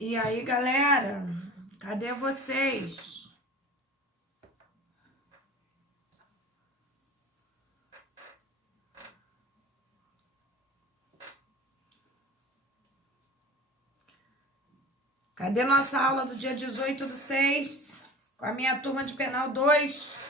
E aí, galera? Cadê vocês? Cadê nossa aula do dia 18/6? Com a minha turma de penal 2?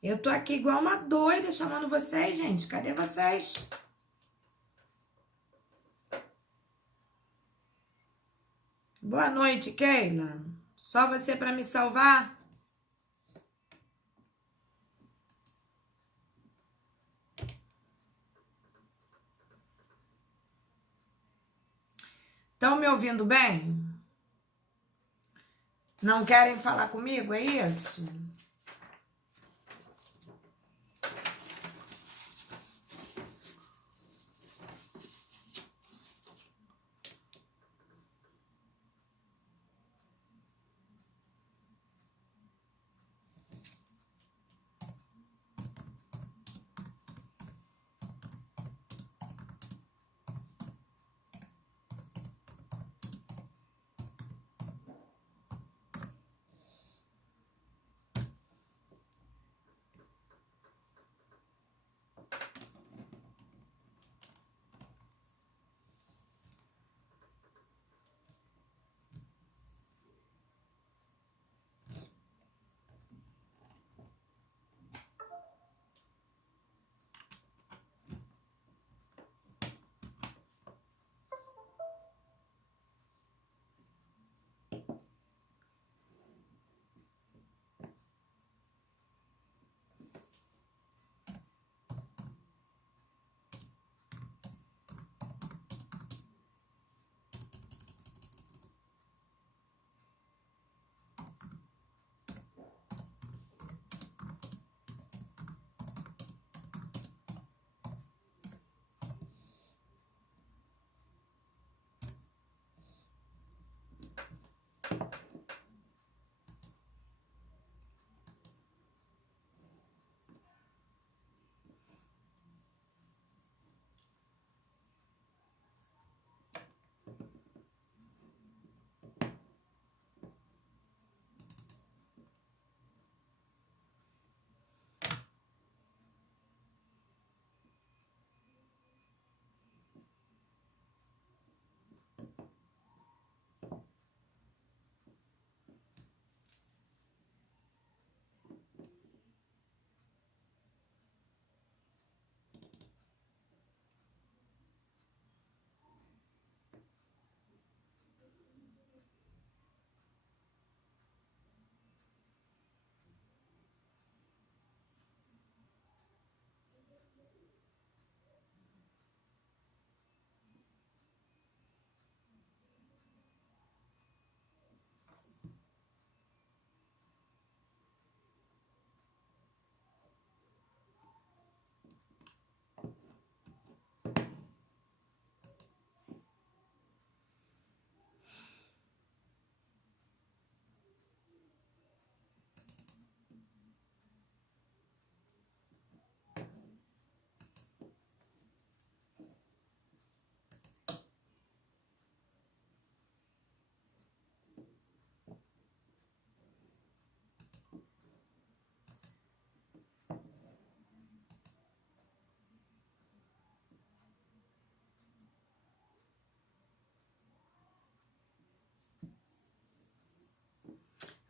Eu tô aqui igual uma doida chamando vocês, gente. Cadê vocês? Boa noite, Keila. Só você para me salvar? Estão me ouvindo bem? Não querem falar comigo? É isso?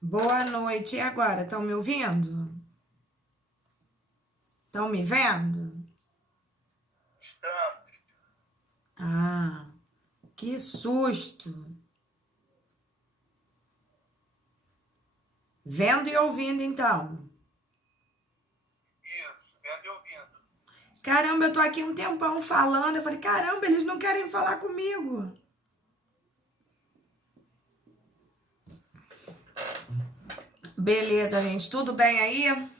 Boa noite. E agora? Estão me ouvindo? Estão me vendo? Estamos. Ah, que susto. Vendo e ouvindo, então. Isso, vendo e ouvindo. Caramba, eu tô aqui um tempão falando. Eu falei, caramba, eles não querem falar comigo. Beleza, gente. Tudo bem aí?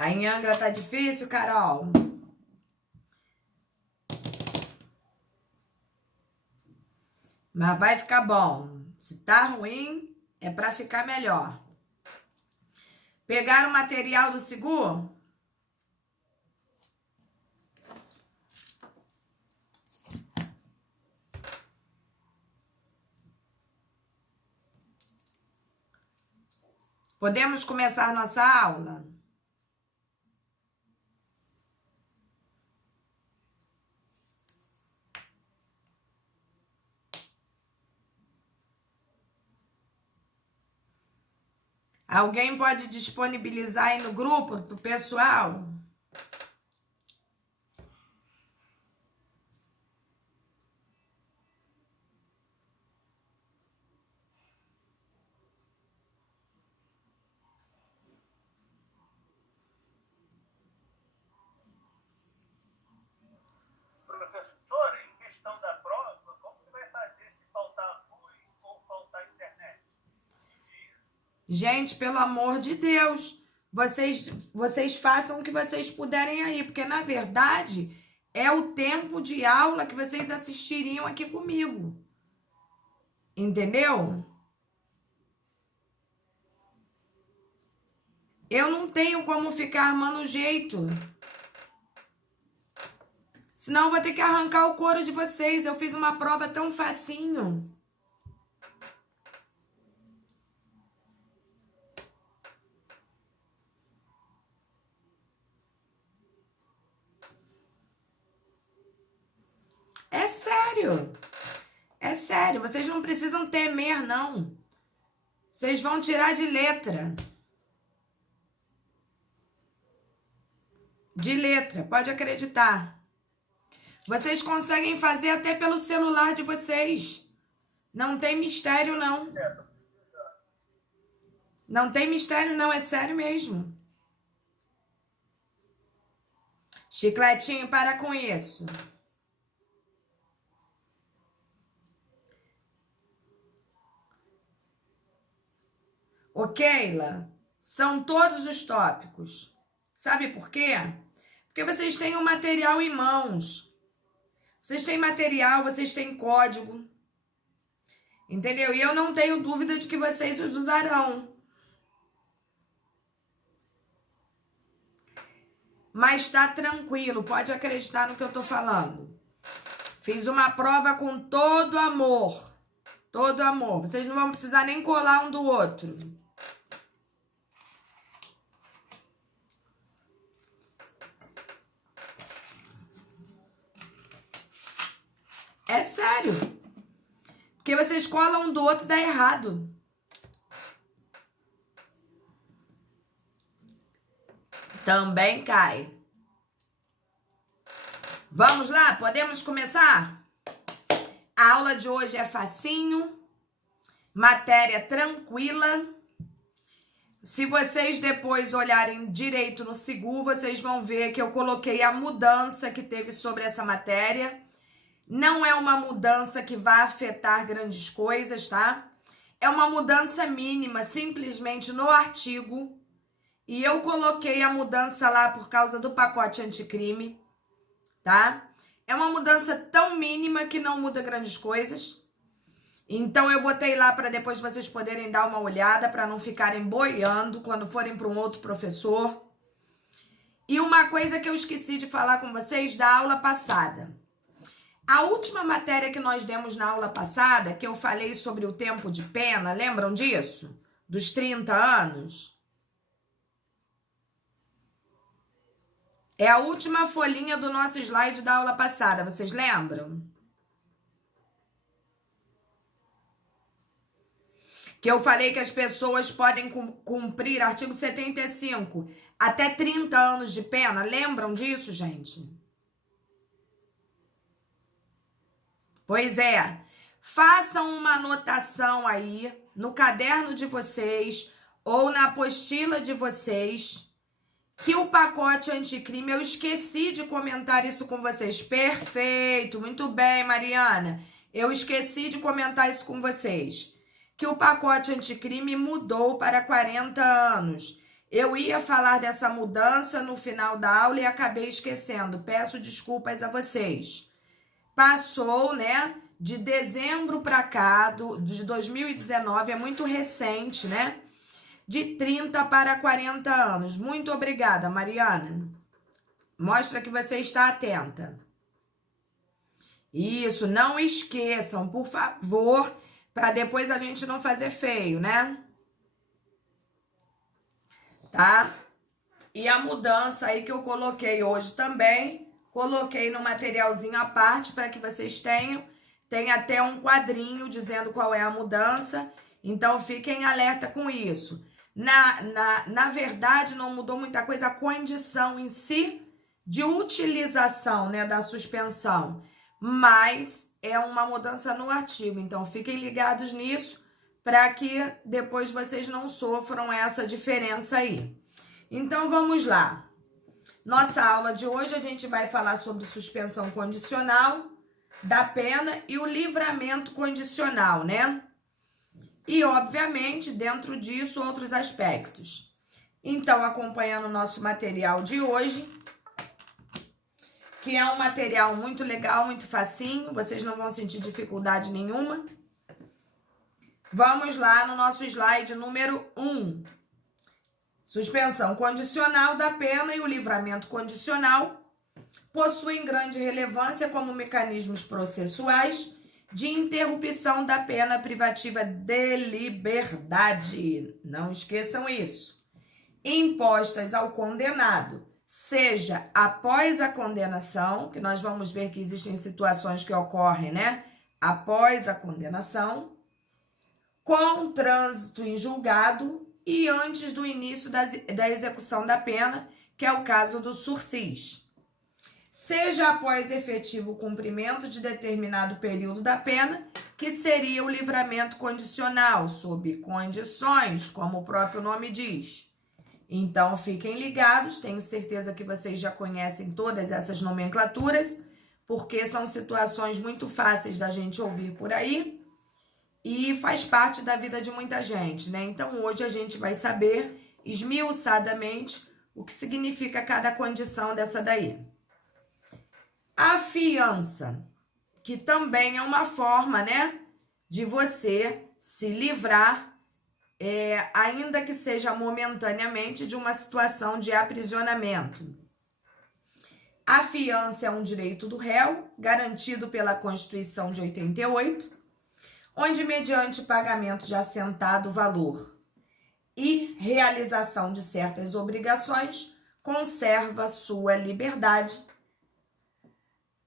A em Angra tá difícil, Carol? Mas vai ficar bom. Se tá ruim, é pra ficar melhor. Pegaram o material do seguro? Podemos começar nossa aula? Alguém pode disponibilizar aí no grupo pro pessoal? Professora, em questão da prova, como você vai fazer se faltar luz ou faltar internet? Gente, pelo amor de Deus, vocês façam o que vocês puderem aí, porque na verdade é o tempo de aula que vocês assistiriam aqui comigo. Entendeu? Eu não tenho como ficar armando jeito. Senão eu vou ter que arrancar o couro de vocês. Eu fiz uma prova tão facinho. É sério. É sério. Vocês não precisam temer, não. Vocês vão tirar de letra. De letra, pode acreditar. Vocês conseguem fazer até pelo celular de vocês. Não tem mistério, não. Não tem mistério, não. É sério mesmo. Chicletinho, para com isso. Ô, Keila, são todos os tópicos. Sabe por quê? Porque vocês têm o material em mãos. Vocês têm material, vocês têm código. Entendeu? E eu não tenho dúvida de que vocês os usarão. Mas tá tranquilo, pode acreditar no que eu tô falando. Fiz uma prova com todo amor. Todo amor. Vocês não vão precisar nem colar um do outro. É sério. Porque vocês colam um do outro e dá errado. Também cai. Vamos lá? Podemos começar? A aula de hoje é facinho. Matéria tranquila. Se vocês depois olharem direito no Sigu, vocês vão ver que eu coloquei a mudança que teve sobre essa matéria. Não é uma mudança que vai afetar grandes coisas, tá? É uma mudança mínima, simplesmente no artigo. E eu coloquei a mudança lá por causa do pacote anticrime, tá? É uma mudança tão mínima que não muda grandes coisas. Então eu botei lá para depois vocês poderem dar uma olhada, para não ficarem boiando quando forem para um outro professor. E uma coisa que eu esqueci de falar com vocês da aula passada. A última matéria que nós demos na aula passada, que eu falei sobre o tempo de pena, lembram disso? Dos 30 anos? É a última folhinha do nosso slide da aula passada, vocês lembram? Que eu falei que as pessoas podem cumprir, artigo 75, até 30 anos de pena. Lembram disso, gente? Pois é. Façam uma anotação aí no caderno de vocês ou na apostila de vocês que o pacote anticrime, eu esqueci de comentar isso com vocês. Perfeito, muito bem, Mariana. Eu esqueci de comentar isso com vocês. Que o pacote anticrime mudou para 40 anos. Eu ia falar dessa mudança no final da aula e acabei esquecendo. Peço desculpas a vocês. Passou, né, de dezembro para cá, de 2019, é muito recente, né? De 30 para 40 anos. Muito obrigada, Mariana. Mostra que você está atenta. Isso, não esqueçam, por favor, para depois a gente não fazer feio, né? Tá? E a mudança aí que eu coloquei hoje também, coloquei no materialzinho à parte para que vocês tenham. Tem até um quadrinho dizendo qual é a mudança, então fiquem alerta com isso. Na verdade, não mudou muita coisa a condição em si de utilização, né, da suspensão, mas é uma mudança no artigo, então fiquem ligados nisso para que depois vocês não sofram essa diferença aí. Então vamos lá. Nossa aula de hoje a gente vai falar sobre suspensão condicional da pena e o livramento condicional, né? E, obviamente, dentro disso, outros aspectos. Então, acompanhando o nosso material de hoje, que é um material muito legal, muito facinho, vocês não vão sentir dificuldade nenhuma. Vamos lá no nosso slide número 1. Suspensão condicional da pena e o livramento condicional possuem grande relevância como mecanismos processuais de interrupção da pena privativa de liberdade. Não esqueçam isso. Impostas ao condenado, seja após a condenação, que nós vamos ver que existem situações que ocorrem, né? Após a condenação, com trânsito em julgado e antes do início da execução da pena, que é o caso do sursis. Seja após efetivo cumprimento de determinado período da pena, que seria o livramento condicional, sob condições, como o próprio nome diz. Então, fiquem ligados, tenho certeza que vocês já conhecem todas essas nomenclaturas, porque são situações muito fáceis da gente ouvir por aí e faz parte da vida de muita gente, né? Então, hoje a gente vai saber esmiuçadamente o que significa cada condição dessa daí. A fiança, que também é uma forma, né, de você se livrar, ainda que seja momentaneamente, de uma situação de aprisionamento. A fiança é um direito do réu, garantido pela Constituição de 88, onde, mediante pagamento de assentado valor e realização de certas obrigações, conserva sua liberdade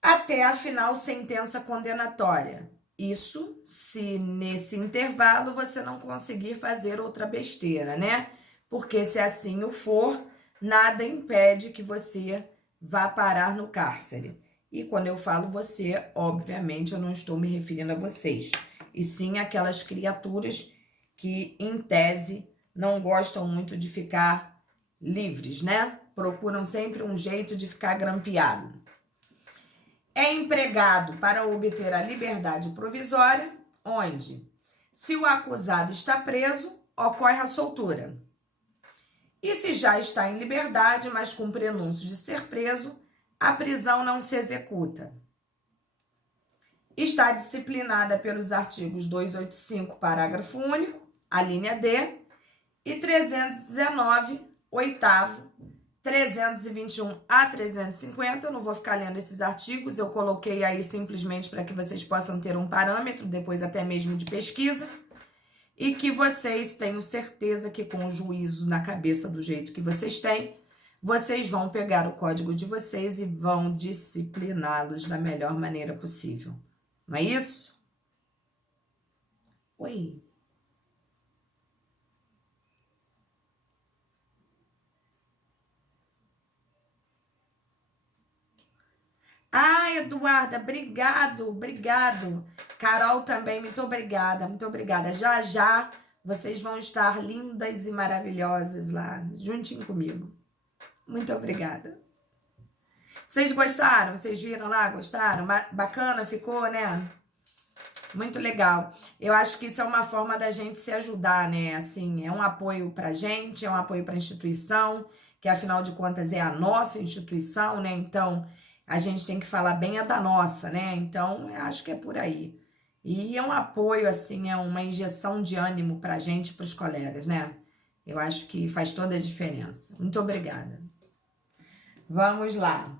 até a final sentença condenatória. Isso se nesse intervalo você não conseguir fazer outra besteira, né? Porque se assim o for, nada impede que você vá parar no cárcere. E quando eu falo você, obviamente eu não estou me referindo a vocês, e sim aquelas criaturas que, em tese, não gostam muito de ficar livres, né? Procuram sempre um jeito de ficar grampeado. É empregado para obter a liberdade provisória, onde, se o acusado está preso, ocorre a soltura. E se já está em liberdade, mas com prenúncio de ser preso, a prisão não se executa. Está disciplinada pelos artigos 285, parágrafo único, a linha D, e 319, oitavo, 321 a 350, eu não vou ficar lendo esses artigos, eu coloquei aí simplesmente para que vocês possam ter um parâmetro, depois até mesmo de pesquisa, e que vocês tenham certeza que com o juízo na cabeça do jeito que vocês têm, vocês vão pegar o código de vocês e vão discipliná-los da melhor maneira possível. Não é isso? Oi. Ah, Eduarda, obrigado. Carol também, muito obrigada, muito obrigada. Já já vocês vão estar lindas e maravilhosas lá, juntinho comigo. Muito obrigada. Vocês gostaram? Vocês viram lá? Gostaram? Bacana ficou, né? Muito legal. Eu acho que isso é uma forma da gente se ajudar, né? Assim, é um apoio pra gente, é um apoio pra instituição, que afinal de contas é a nossa instituição, né? Então, a gente tem que falar bem a da nossa, né? Então, eu acho que é por aí. E é um apoio, assim, é uma injeção de ânimo pra gente e pros colegas, né? Eu acho que faz toda a diferença. Muito obrigada. Vamos lá.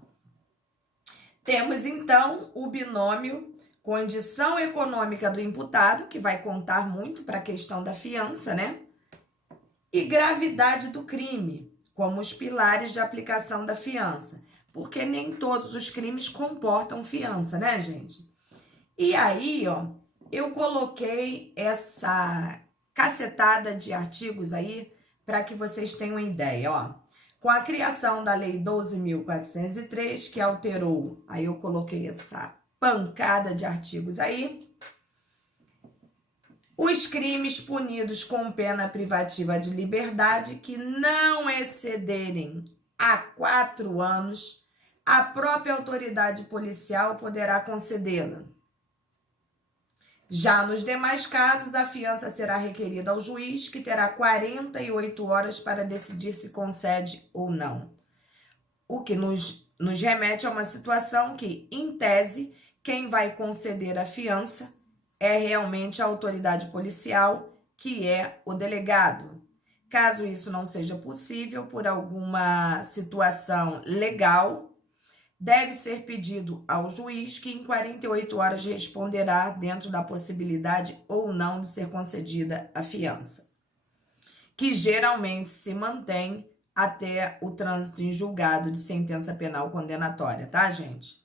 Temos, então, o binômio condição econômica do imputado, que vai contar muito para a questão da fiança, né? E gravidade do crime, como os pilares de aplicação da fiança. Porque nem todos os crimes comportam fiança, né, gente? E aí, ó, eu coloquei essa cacetada de artigos aí para que vocês tenham ideia, ó. Com a criação da Lei 12.403, que alterou, aí eu coloquei essa pancada de artigos aí. Os crimes punidos com pena privativa de liberdade que não excederem a 4 anos, a própria autoridade policial poderá concedê-la. Já nos demais casos, a fiança será requerida ao juiz, que terá 48 horas para decidir se concede ou não. O que nos remete a uma situação que, em tese, quem vai conceder a fiança é realmente a autoridade policial, que é o delegado. Caso isso não seja possível por alguma situação legal, deve ser pedido ao juiz, que em 48 horas responderá dentro da possibilidade ou não de ser concedida a fiança, que geralmente se mantém até o trânsito em julgado de sentença penal condenatória, tá, gente?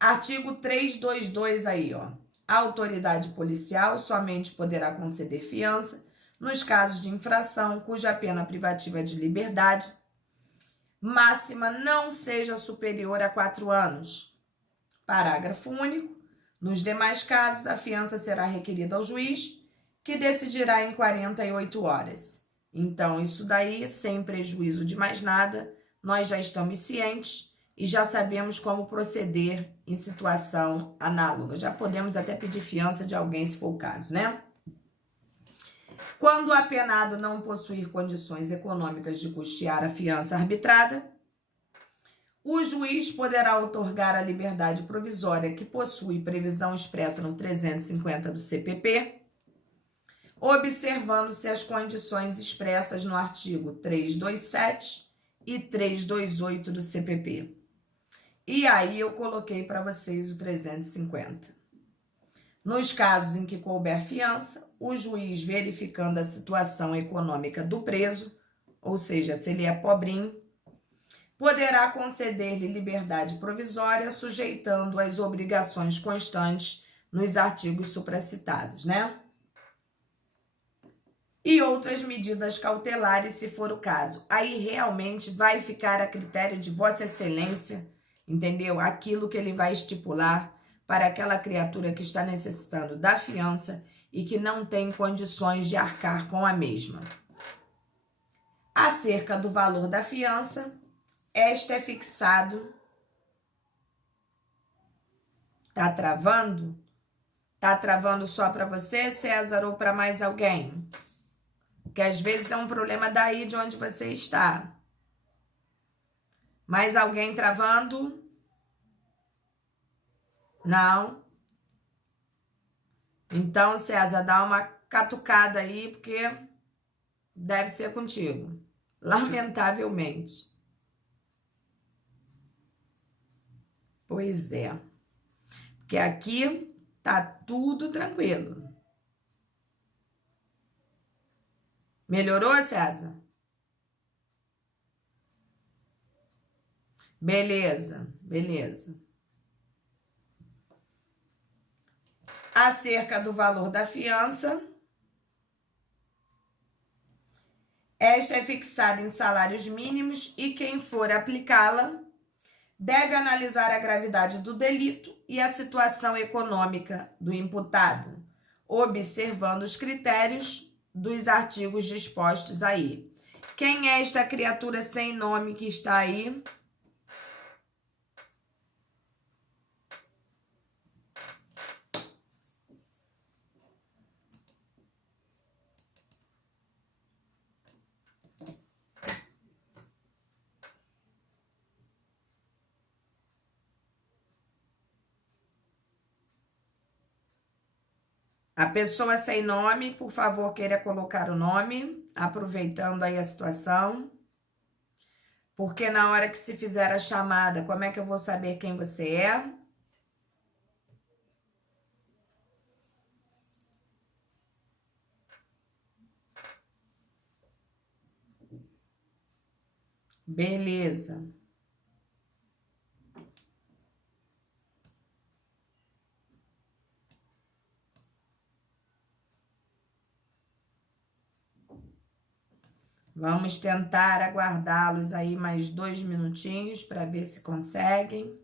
Artigo 322 aí, ó. A autoridade policial somente poderá conceder fiança nos casos de infração cuja pena privativa de liberdade máxima não seja superior a 4 anos. Parágrafo único. Nos demais casos, a fiança será requerida ao juiz, que decidirá em 48 horas. Então, isso daí, sem prejuízo de mais nada, nós já estamos cientes e já sabemos como proceder em situação análoga. Já podemos até pedir fiança de alguém, se for o caso, né? Quando o apenado não possuir condições econômicas de custear a fiança arbitrada, o juiz poderá outorgar a liberdade provisória, que possui previsão expressa no 350 do CPP, observando-se as condições expressas no artigo 327 e 328 do CPP. E aí eu coloquei para vocês o 350. Nos casos em que couber fiança, o juiz, verificando a situação econômica do preso, ou seja, se ele é pobrinho, poderá conceder-lhe liberdade provisória, sujeitando às obrigações constantes nos artigos supracitados, né? E outras medidas cautelares, se for o caso. Aí realmente vai ficar a critério de Vossa Excelência, entendeu? Aquilo que ele vai estipular para aquela criatura que está necessitando da fiança e que não tem condições de arcar com a mesma. Acerca do valor da fiança, este é fixado. Tá travando? Tá travando só para você, César, ou para mais alguém? Porque às vezes é um problema daí de onde você está. Mais alguém travando? Não? Então, César, dá uma catucada aí, porque deve ser contigo. Lamentavelmente. Pois é. Porque aqui tá tudo tranquilo. Melhorou, César? Beleza, beleza. Acerca do valor da fiança, esta é fixada em salários mínimos e quem for aplicá-la deve analisar a gravidade do delito e a situação econômica do imputado, observando os critérios dos artigos dispostos aí. Quem é esta criatura sem nome que está aí? A pessoa sem nome, por favor, queira colocar o nome, aproveitando aí a situação. Porque na hora que se fizer a chamada, como é que eu vou saber quem você é? Beleza. Vamos tentar aguardá-los aí mais 2 minutinhos para ver se conseguem.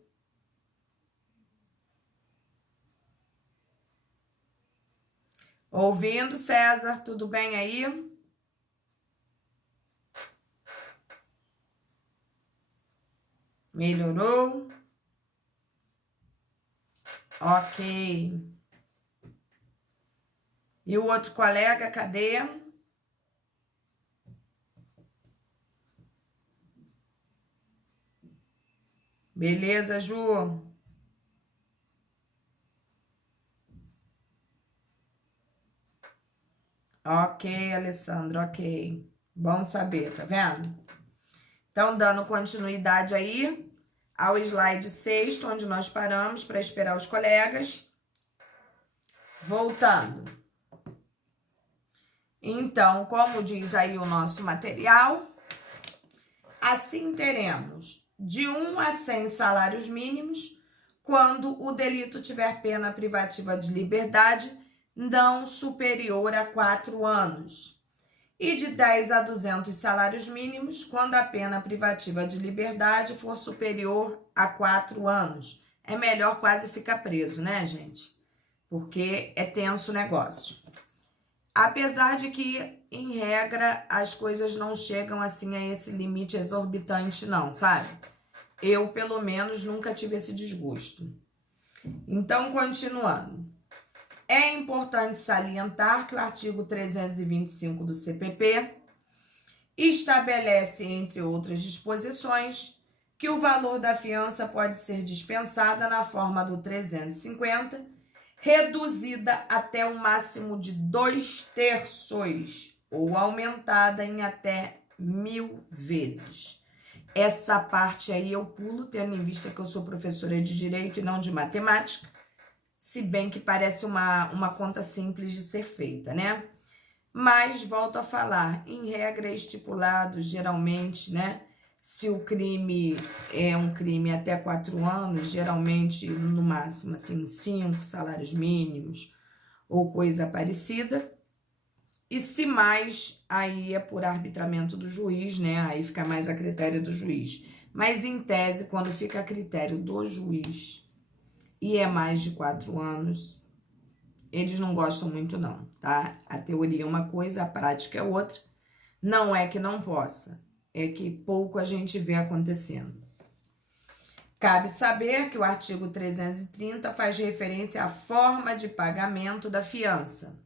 Ouvindo, César, tudo bem aí? Melhorou? Ok. E o outro colega, cadê? Beleza, Ju? Ok, Alessandro, ok. Bom saber, tá vendo? Então, dando continuidade aí ao slide 6, onde nós paramos para esperar os colegas. Voltando. Então, como diz aí o nosso material, assim teremos de 1 a 100 salários mínimos quando o delito tiver pena privativa de liberdade não superior a 4 anos. E de 10 a 200 salários mínimos quando a pena privativa de liberdade for superior a 4 anos. É melhor quase ficar preso, né, gente? Porque é tenso o negócio. Apesar de que, em regra, as coisas não chegam assim a esse limite exorbitante, não, sabe? Eu, pelo menos, nunca tive esse desgosto. Então, continuando. É importante salientar que o artigo 325 do CPP estabelece, entre outras disposições, que o valor da fiança pode ser dispensada na forma do 350, reduzida até um máximo de 2/3 ou aumentada em até 1000 vezes. Essa parte aí eu pulo, tendo em vista que eu sou professora de direito e não de matemática, se bem que parece uma conta simples de ser feita, né? Mas, volto a falar, em regra é estipulado, geralmente, né? Se o crime é um crime até 4 anos, geralmente, no máximo, assim, 5 salários mínimos ou coisa parecida. E se mais, aí é por arbitramento do juiz, né? Aí fica mais a critério do juiz. Mas, em tese, quando fica a critério do juiz e é mais de 4 anos, eles não gostam muito não, tá? A teoria é uma coisa, a prática é outra. Não é que não possa, é que pouco a gente vê acontecendo. Cabe saber que o artigo 330 faz referência à forma de pagamento da fiança,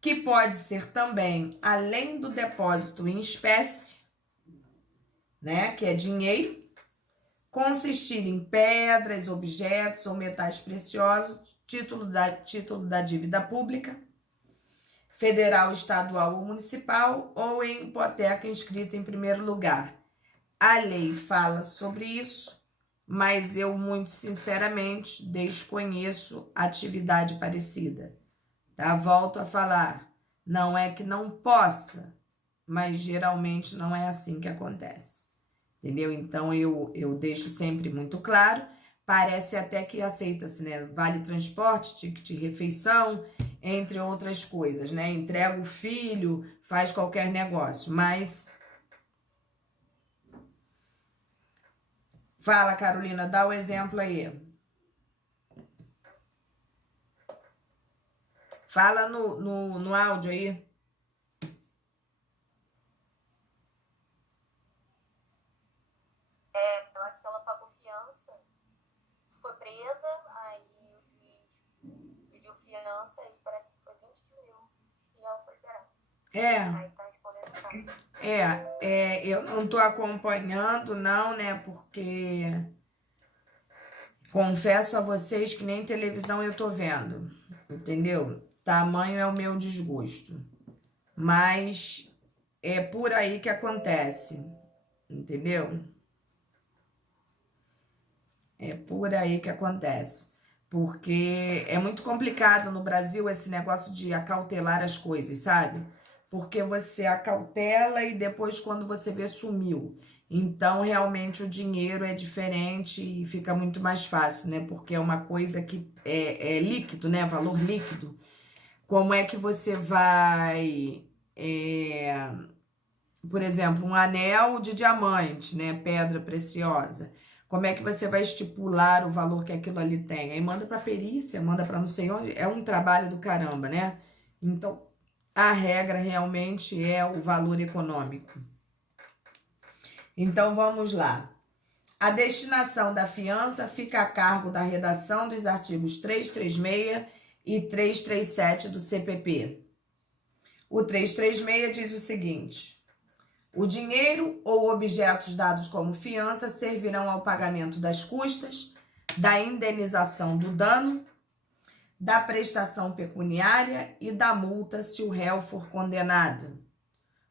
que pode ser também, além do depósito em espécie, né, que é dinheiro, consistir em pedras, objetos ou metais preciosos, título da dívida pública, federal, estadual ou municipal, ou em hipoteca inscrita em primeiro lugar. A lei fala sobre isso, mas eu, muito sinceramente, desconheço atividade parecida. Tá? Volto a falar, não é que não possa, mas geralmente não é assim que acontece. Entendeu? Então, eu deixo sempre muito claro, parece até que aceita-se, né? Vale transporte, ticket de refeição, entre outras coisas, né? Entrega o filho, faz qualquer negócio, mas Fala, Carolina, dá o exemplo aí. Fala no áudio aí. Eu acho que ela pagou fiança, foi presa, aí o juiz pediu fiança e parece que foi 20 mil e ela foi liberada. Aí tá respondendo o caso. Eu não tô acompanhando, não, né? Porque confesso a vocês que nem televisão eu tô vendo, entendeu? Tamanho é o meu desgosto. Mas é por aí que acontece, entendeu? É por aí que acontece. Porque é muito complicado no Brasil esse negócio de acautelar as coisas, sabe? Porque você acautela e depois, quando você vê, sumiu. Então, realmente, o dinheiro é diferente e fica muito mais fácil, né? Porque é uma coisa que é líquido, né? Valor líquido. Como é que você vai. Por exemplo, um anel de diamante, né? Pedra preciosa. Como é que você vai estipular o valor que aquilo ali tem? Aí manda para perícia, manda para não sei onde. É um trabalho do caramba, né? Então, a regra realmente é o valor econômico. Então, vamos lá. A destinação da fiança fica a cargo da redação dos artigos 336 e 337 do CPP. O 336 diz o seguinte: o dinheiro ou objetos dados como fiança servirão ao pagamento das custas, da indenização do dano, da prestação pecuniária e da multa se o réu for condenado.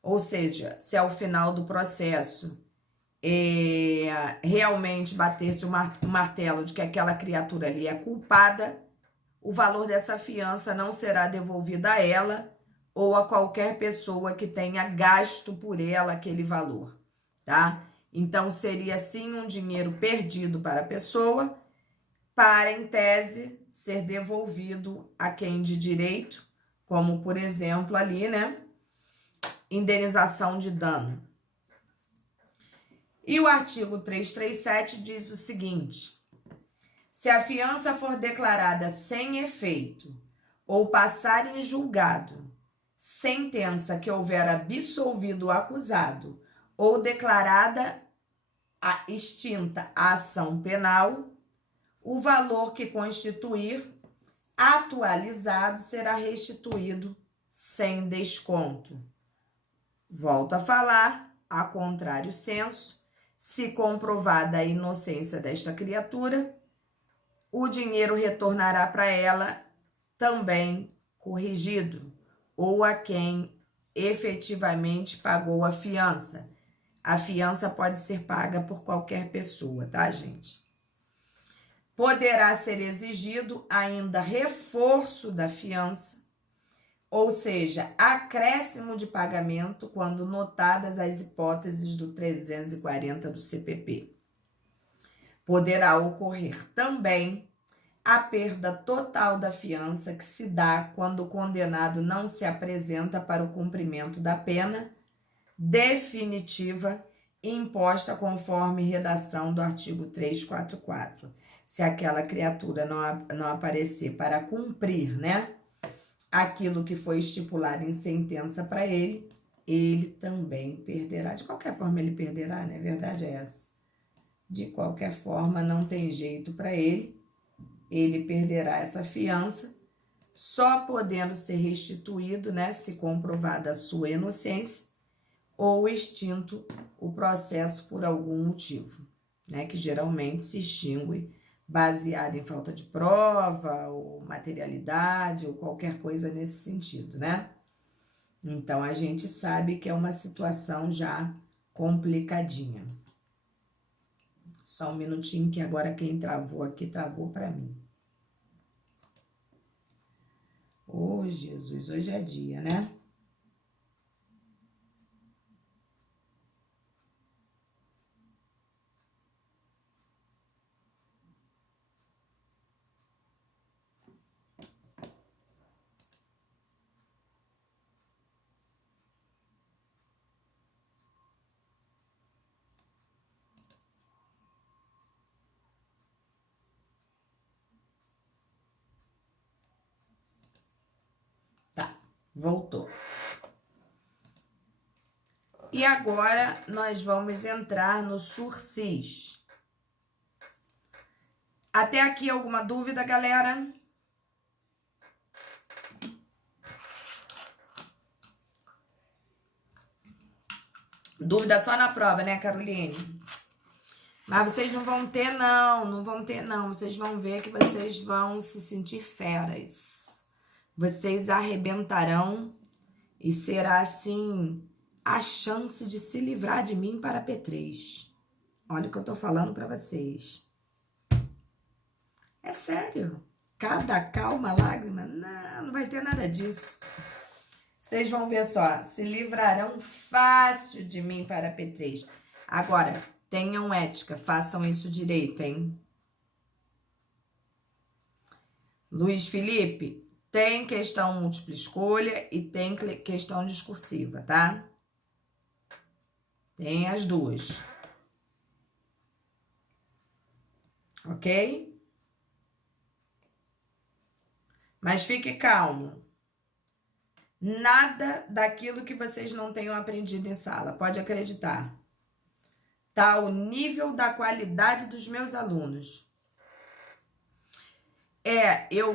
Ou seja, se ao final do processo realmente bater-se o martelo de que aquela criatura ali é culpada, o valor dessa fiança não será devolvido a ela ou a qualquer pessoa que tenha gasto por ela aquele valor, tá? Então, seria sim um dinheiro perdido para a pessoa, para, em tese, ser devolvido a quem de direito, como, por exemplo, ali, né? Indenização de dano. E o artigo 337 diz o seguinte: se a fiança for declarada sem efeito ou passar em julgado, sentença que houver absolvido o acusado ou declarada extinta a ação penal, o valor que constituir atualizado será restituído sem desconto. Volto a falar, a contrário senso, se comprovada a inocência desta criatura, o dinheiro retornará para ela também corrigido, ou a quem efetivamente pagou a fiança. A fiança pode ser paga por qualquer pessoa, tá, gente? Poderá ser exigido ainda reforço da fiança, ou seja, acréscimo de pagamento quando notadas as hipóteses do 340 do CPP. Poderá ocorrer também a perda total da fiança, que se dá quando o condenado não se apresenta para o cumprimento da pena definitiva imposta conforme redação do artigo 344. Se aquela criatura não aparecer para cumprir, né, aquilo que foi estipulado em sentença para ele, ele também perderá. De qualquer forma, ele perderá, né? A verdade é essa. De qualquer forma, não tem jeito para ele. Ele perderá essa fiança, só podendo ser restituído, né, se comprovada a sua inocência ou extinto o processo por algum motivo, né, que geralmente se extingue baseado em falta de prova ou materialidade ou qualquer coisa nesse sentido, né? Então, a gente sabe que é uma situação já complicadinha. Só um minutinho que agora quem travou aqui, travou para mim. Ô, Jesus, hoje é dia, né? Voltou. E agora nós vamos entrar no sursis. Até aqui alguma dúvida, galera? Dúvida só na prova, né, Caroline? Mas vocês não vão ter, não. Não vão ter, não. Vocês vão ver que vocês vão se sentir feras. Vocês arrebentarão e será, assim, a chance de se livrar de mim para P3. Olha o que eu tô falando para vocês. É sério. Cada calma lágrima? Não, não vai ter nada disso. Vocês vão ver só. Se livrarão fácil de mim para P3. Agora, tenham ética. Façam isso direito, hein? Luiz Felipe, tem questão múltipla escolha e tem questão discursiva, tá? Tem as duas. Ok? Mas fique calmo. Nada daquilo que vocês não tenham aprendido em sala. Pode acreditar. Tá o nível da qualidade dos meus alunos. Eu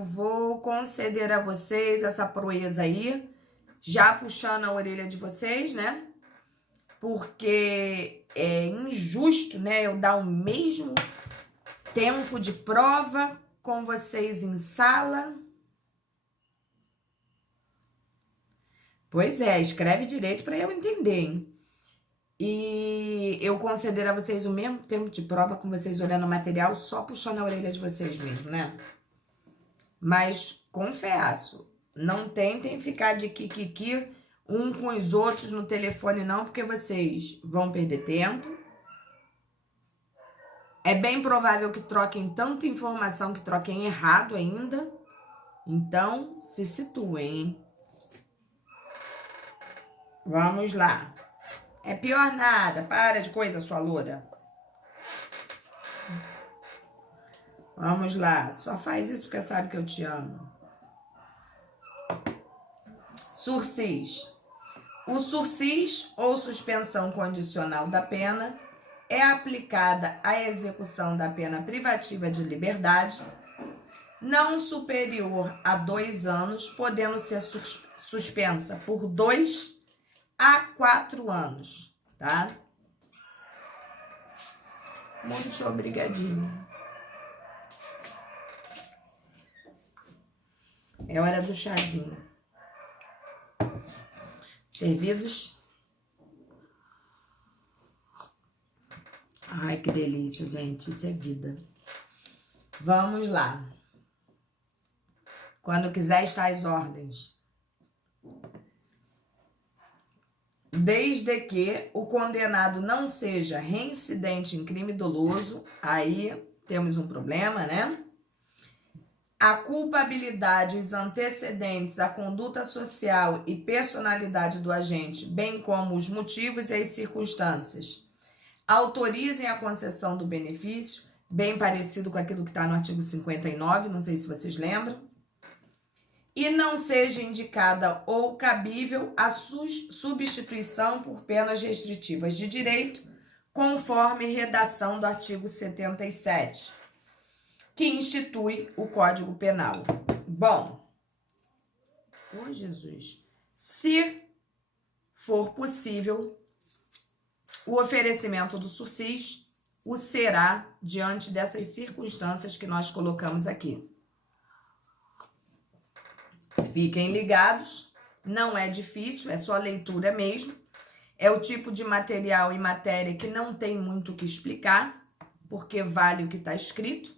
vou conceder a vocês essa proeza aí, já puxando a orelha de vocês, né? Porque é injusto, né, eu dar o mesmo tempo de prova com vocês em sala. Pois é, escreve direito para eu entender, hein? E eu conceder a vocês o mesmo tempo de prova com vocês olhando o material, só puxando a orelha de vocês mesmo, né? Mas confesso, não tentem ficar de kikiki um com os outros no telefone não, porque vocês vão perder tempo. É bem provável que troquem tanta informação que troquem errado ainda. Então, se situem, hein? Vamos lá. É pior nada. Para de coisa, sua loura. Vamos lá. Só faz isso porque sabe que eu te amo. Sursis. O sursis, ou suspensão condicional da pena, é aplicada à execução da pena privativa de liberdade não superior a 2 anos, podendo ser suspensa por 2 a 4 anos, tá? Muito obrigadinho. É hora do chazinho. Servidos? Ai, que delícia, gente. Isso é vida. Vamos lá. Quando quiser estar às ordens. Desde que o condenado não seja reincidente em crime doloso, aí temos um problema, né? A culpabilidade, os antecedentes, a conduta social e personalidade do agente, bem como os motivos e as circunstâncias, autorizem a concessão do benefício, bem parecido com aquilo que está no artigo 59, não sei se vocês lembram, e não seja indicada ou cabível a substituição por penas restritivas de direito, conforme redação do artigo 77, que institui o Código Penal. Bom, ô Jesus, se for possível, o oferecimento do sursis o será diante dessas circunstâncias que nós colocamos aqui. Fiquem ligados, não é difícil, é só leitura mesmo. É o tipo de material e matéria que não tem muito o que explicar, porque vale o que está escrito,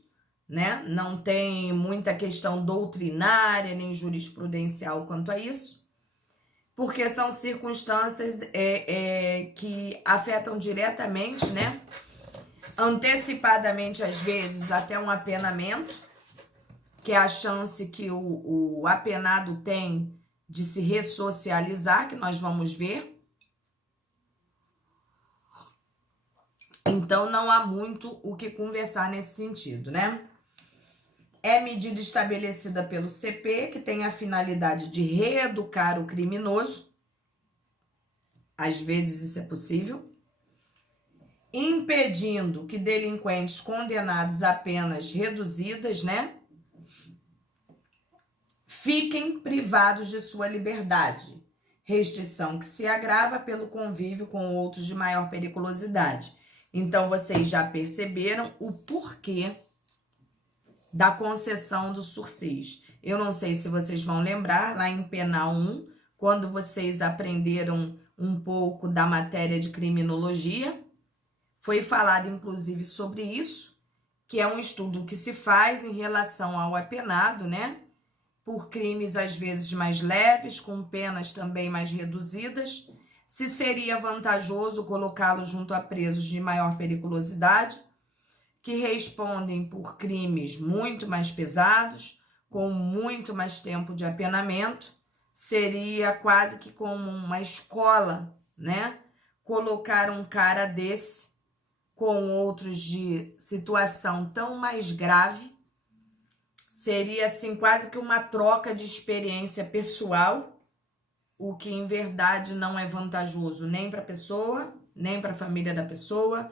né? Não tem muita questão doutrinária nem jurisprudencial quanto a isso, porque são circunstâncias que afetam diretamente, né? Antecipadamente, às vezes, até um apenamento, que é a chance que o apenado tem de se ressocializar, que nós vamos ver. Então, não há muito o que conversar nesse sentido, né? É medida estabelecida pelo CP, que tem a finalidade de reeducar o criminoso. Às vezes isso é possível. Impedindo que delinquentes condenados a penas reduzidas, né, fiquem privados de sua liberdade. Restrição que se agrava pelo convívio com outros de maior periculosidade. Então, vocês já perceberam o porquê da concessão do sursis. Eu não sei se vocês vão lembrar, lá em Penal 1, quando vocês aprenderam um pouco da matéria de criminologia, foi falado inclusive sobre isso, que é um estudo que se faz em relação ao apenado, né? Por crimes às vezes mais leves, com penas também mais reduzidas, se seria vantajoso colocá-lo junto a presos de maior periculosidade, que respondem por crimes muito mais pesados, com muito mais tempo de apenamento. Seria quase que como uma escola, né? Colocar um cara desse com outros de situação tão mais grave. Seria assim quase que uma troca de experiência pessoal, o que em verdade não é vantajoso nem para a pessoa, nem para a família da pessoa,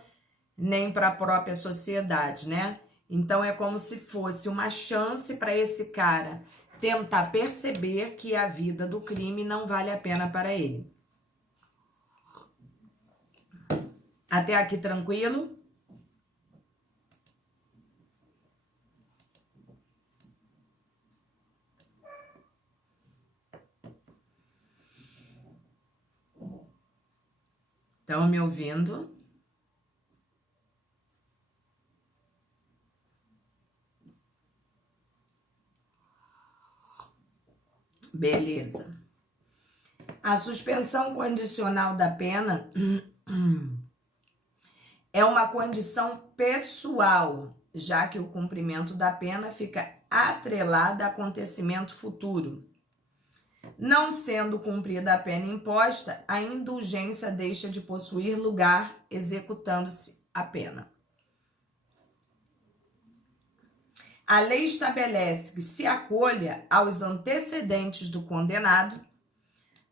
nem para a própria sociedade, né? Então é como se fosse uma chance para esse cara tentar perceber que a vida do crime não vale a pena para ele. Até aqui tranquilo? Estão me ouvindo? Beleza. A suspensão condicional da pena é uma condição pessoal, já que o cumprimento da pena fica atrelado a acontecimento futuro. Não sendo cumprida a pena imposta, a indulgência deixa de possuir lugar, executando-se a pena. A lei estabelece que se acolha aos antecedentes do condenado,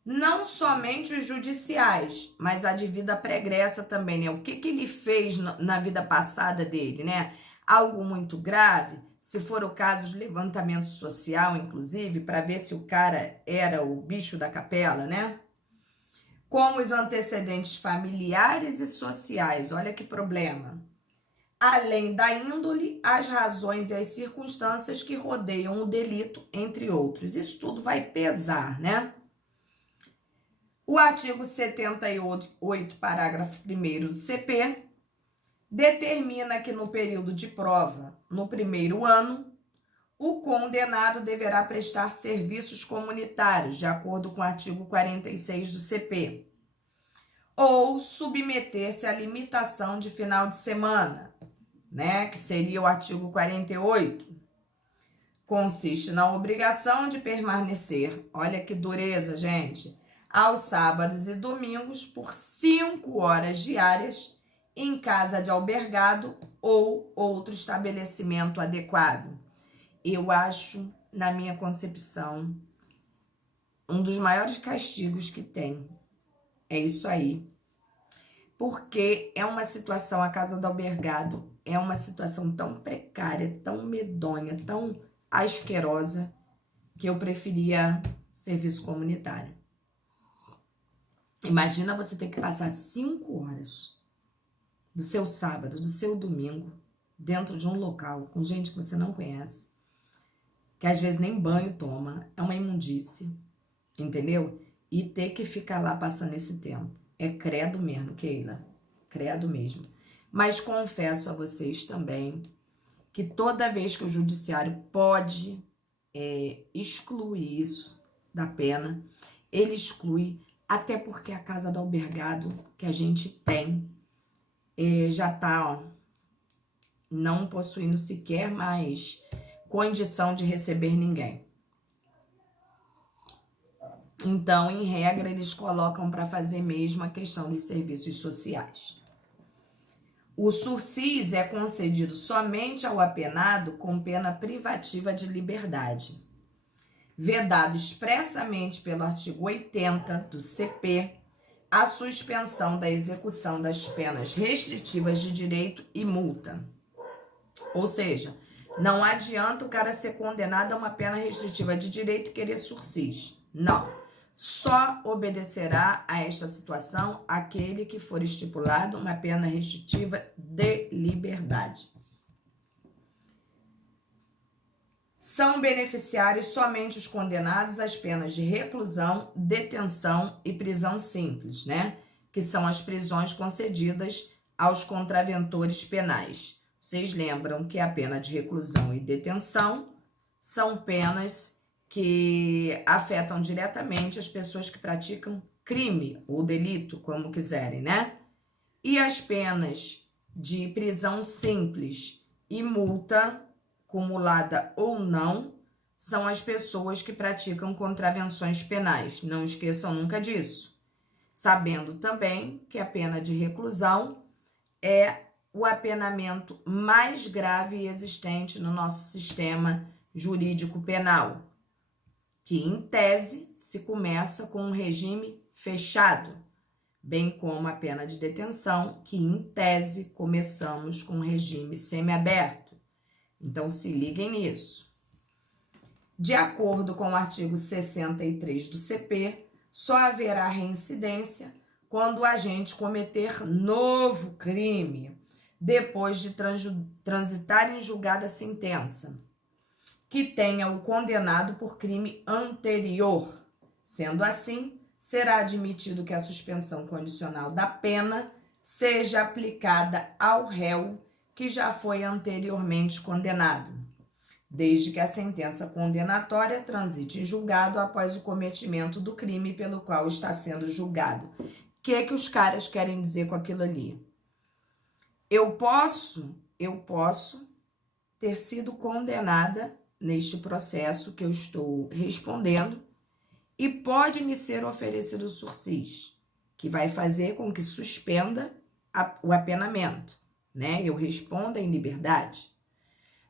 não somente os judiciais, mas a de vida pregressa também, né? O que ele fez na vida passada dele, né? Algo muito grave, se for o caso de levantamento social, inclusive, para ver se o cara era o bicho da capela, né? Como os antecedentes familiares e sociais, olha que problema. Além da índole, as razões e as circunstâncias que rodeiam o delito, entre outros. Isso tudo vai pesar, né? O artigo 78, parágrafo 1º do CP, determina que no período de prova, no primeiro ano, o condenado deverá prestar serviços comunitários, de acordo com o artigo 46 do CP, ou submeter-se à limitação de final de semana, né, que seria o artigo 48. Consiste na obrigação de permanecer, olha que dureza, gente, aos sábados e domingos por 5 horas diárias em casa de albergado ou outro estabelecimento adequado. Eu acho, na minha concepção, um dos maiores castigos que tem. É isso aí. Porque é uma situação, a casa do albergado é uma situação tão precária, tão medonha, tão asquerosa, que eu preferia serviço comunitário. Imagina você ter que passar 5 horas do seu sábado, do seu domingo, dentro de um local com gente que você não conhece, que às vezes nem banho toma, é uma imundície, entendeu? E ter que ficar lá passando esse tempo. É credo mesmo, Keila, credo mesmo. Mas confesso a vocês também que toda vez que o judiciário pode excluir isso da pena, ele exclui, até porque a casa do albergado que a gente tem já está não possuindo sequer mais condição de receber ninguém. Então, em regra, eles colocam para fazer mesmo a questão dos serviços sociais. O sursis é concedido somente ao apenado com pena privativa de liberdade, vedado expressamente pelo artigo 80 do CP a suspensão da execução das penas restritivas de direito e multa. Ou seja, não adianta o cara ser condenado a uma pena restritiva de direito e querer sursis. Não. Só obedecerá a esta situação aquele que for estipulado uma pena restritiva de liberdade. São beneficiários somente os condenados às penas de reclusão, detenção e prisão simples, né? Que são as prisões concedidas aos contraventores penais. Vocês lembram que a pena de reclusão e detenção são penas que afetam diretamente as pessoas que praticam crime ou delito, como quiserem, né? E as penas de prisão simples e multa acumulada ou não, são as pessoas que praticam contravenções penais. Não esqueçam nunca disso. Sabendo também que a pena de reclusão é o apenamento mais grave existente no nosso sistema jurídico penal, que, em tese, se começa com um regime fechado, bem como a pena de detenção, que, em tese, começamos com um regime semiaberto. Então, se liguem nisso. De acordo com o artigo 63 do CP, só haverá reincidência quando o agente cometer novo crime, depois de transitar em julgada a sentença, que tenha o condenado por crime anterior. Sendo assim, será admitido que a suspensão condicional da pena seja aplicada ao réu que já foi anteriormente condenado, desde que a sentença condenatória transite em julgado após o cometimento do crime pelo qual está sendo julgado. O que os caras querem dizer com aquilo ali? Eu posso ter sido condenada neste processo que eu estou respondendo e pode me ser oferecido sursis, que vai fazer com que suspenda o apenamento, né? Eu responda em liberdade.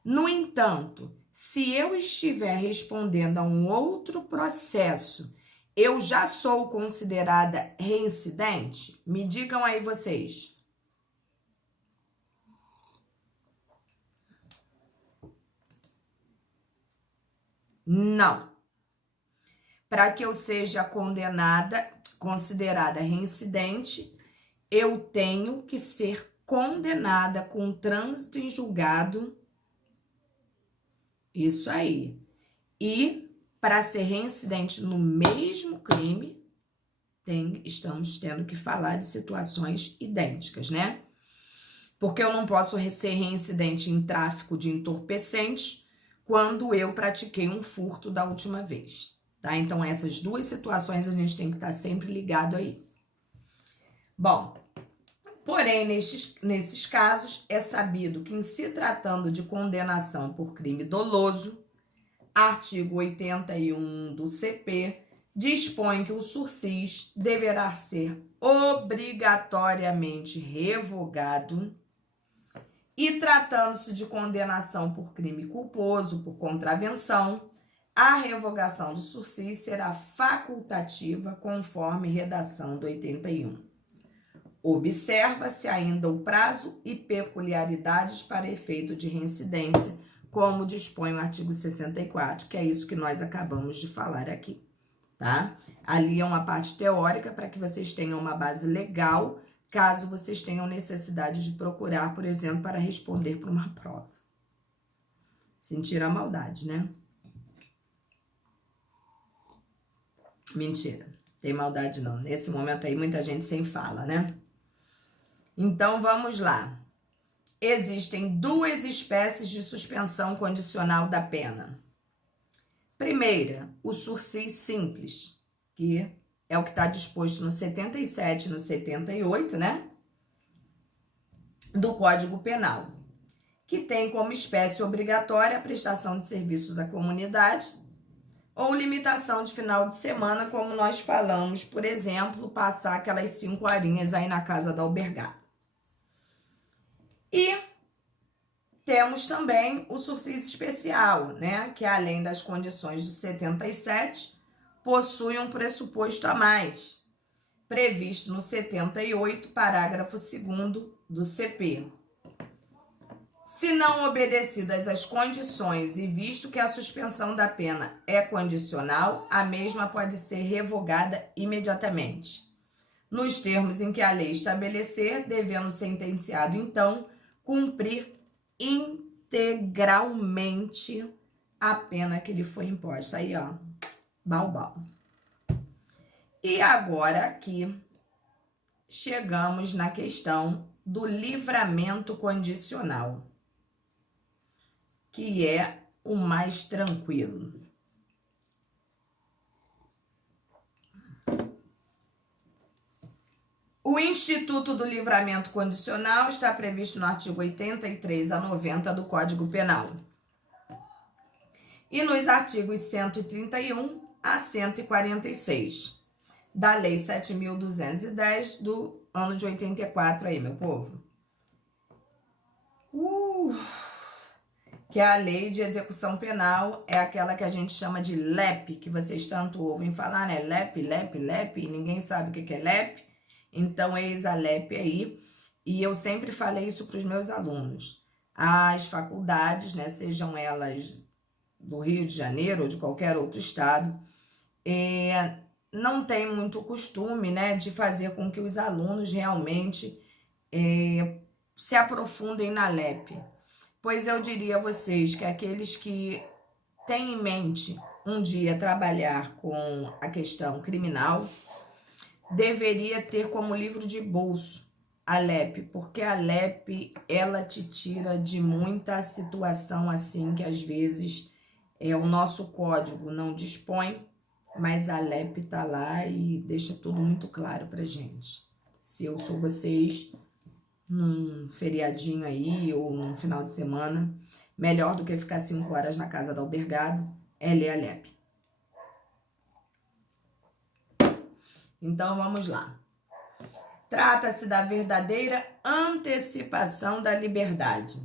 No entanto, se eu estiver respondendo a um outro processo, eu já sou considerada reincidente? Me digam aí vocês. Não. Para que eu seja considerada reincidente, eu tenho que ser condenada com trânsito em julgado. Isso aí. E para ser reincidente no mesmo crime, estamos tendo que falar de situações idênticas, né? Porque eu não posso ser reincidente em tráfico de entorpecentes quando eu pratiquei um furto da última vez, tá? Então, essas duas situações a gente tem que estar sempre ligado aí. Bom, porém, nesses casos, é sabido que, em se tratando de condenação por crime doloso, artigo 81 do CP dispõe que o sursis deverá ser obrigatoriamente revogado e, tratando-se de condenação por crime culposo, por contravenção, a revogação do sursis será facultativa conforme redação do 81. Observa-se ainda o prazo e peculiaridades para efeito de reincidência, como dispõe o artigo 64, que é isso que nós acabamos de falar aqui, tá? Ali é uma parte teórica para que vocês tenham uma base legal, caso vocês tenham necessidade de procurar, por exemplo, para responder para uma prova. Sentiram a maldade, né? Mentira, tem maldade não. Nesse momento aí, muita gente sem fala, né? Então, vamos lá. Existem duas espécies de suspensão condicional da pena. Primeira, o sursis simples, que é o que está disposto no 77 e no 78, né? Do Código Penal, que tem como espécie obrigatória a prestação de serviços à comunidade ou limitação de final de semana, como nós falamos, por exemplo, passar aquelas 5 horinhas aí na casa da albergada. E temos também o sursis especial, né? Que além das condições do 77, possui um pressuposto a mais, previsto no 78, parágrafo 2º do CP. Se não obedecidas as condições e visto que a suspensão da pena é condicional, a mesma pode ser revogada imediatamente, nos termos em que a lei estabelecer, devendo o sentenciado, então, cumprir integralmente a pena que lhe foi imposta. Aí, ó, bau. E agora aqui chegamos na questão do livramento condicional, que é o mais tranquilo. O Instituto do Livramento Condicional está previsto no artigo 83 a 90 do Código Penal e nos artigos 131 a 146 da Lei 7.210 do ano de 84 aí, meu povo. Que é a Lei de Execução Penal, é aquela que a gente chama de LEP, que vocês tanto ouvem falar, né? LEP, e ninguém sabe o que é LEP. Então, eis a LEP aí, e eu sempre falei isso para os meus alunos. As faculdades, né, sejam elas do Rio de Janeiro ou de qualquer outro estado, não tem muito costume, né, de fazer com que os alunos realmente se aprofundem na LEP. Pois eu diria a vocês que aqueles que têm em mente um dia trabalhar com a questão criminal, deveria ter como livro de bolso a LEP, porque a LEP, ela te tira de muita situação assim que às vezes o nosso código não dispõe, mas a LEP tá lá e deixa tudo muito claro pra gente. Se eu sou vocês, num feriadinho aí ou num final de semana, melhor do que ficar 5 horas na casa do albergado é ler a LEP. Então, vamos lá. Trata-se da verdadeira antecipação da liberdade,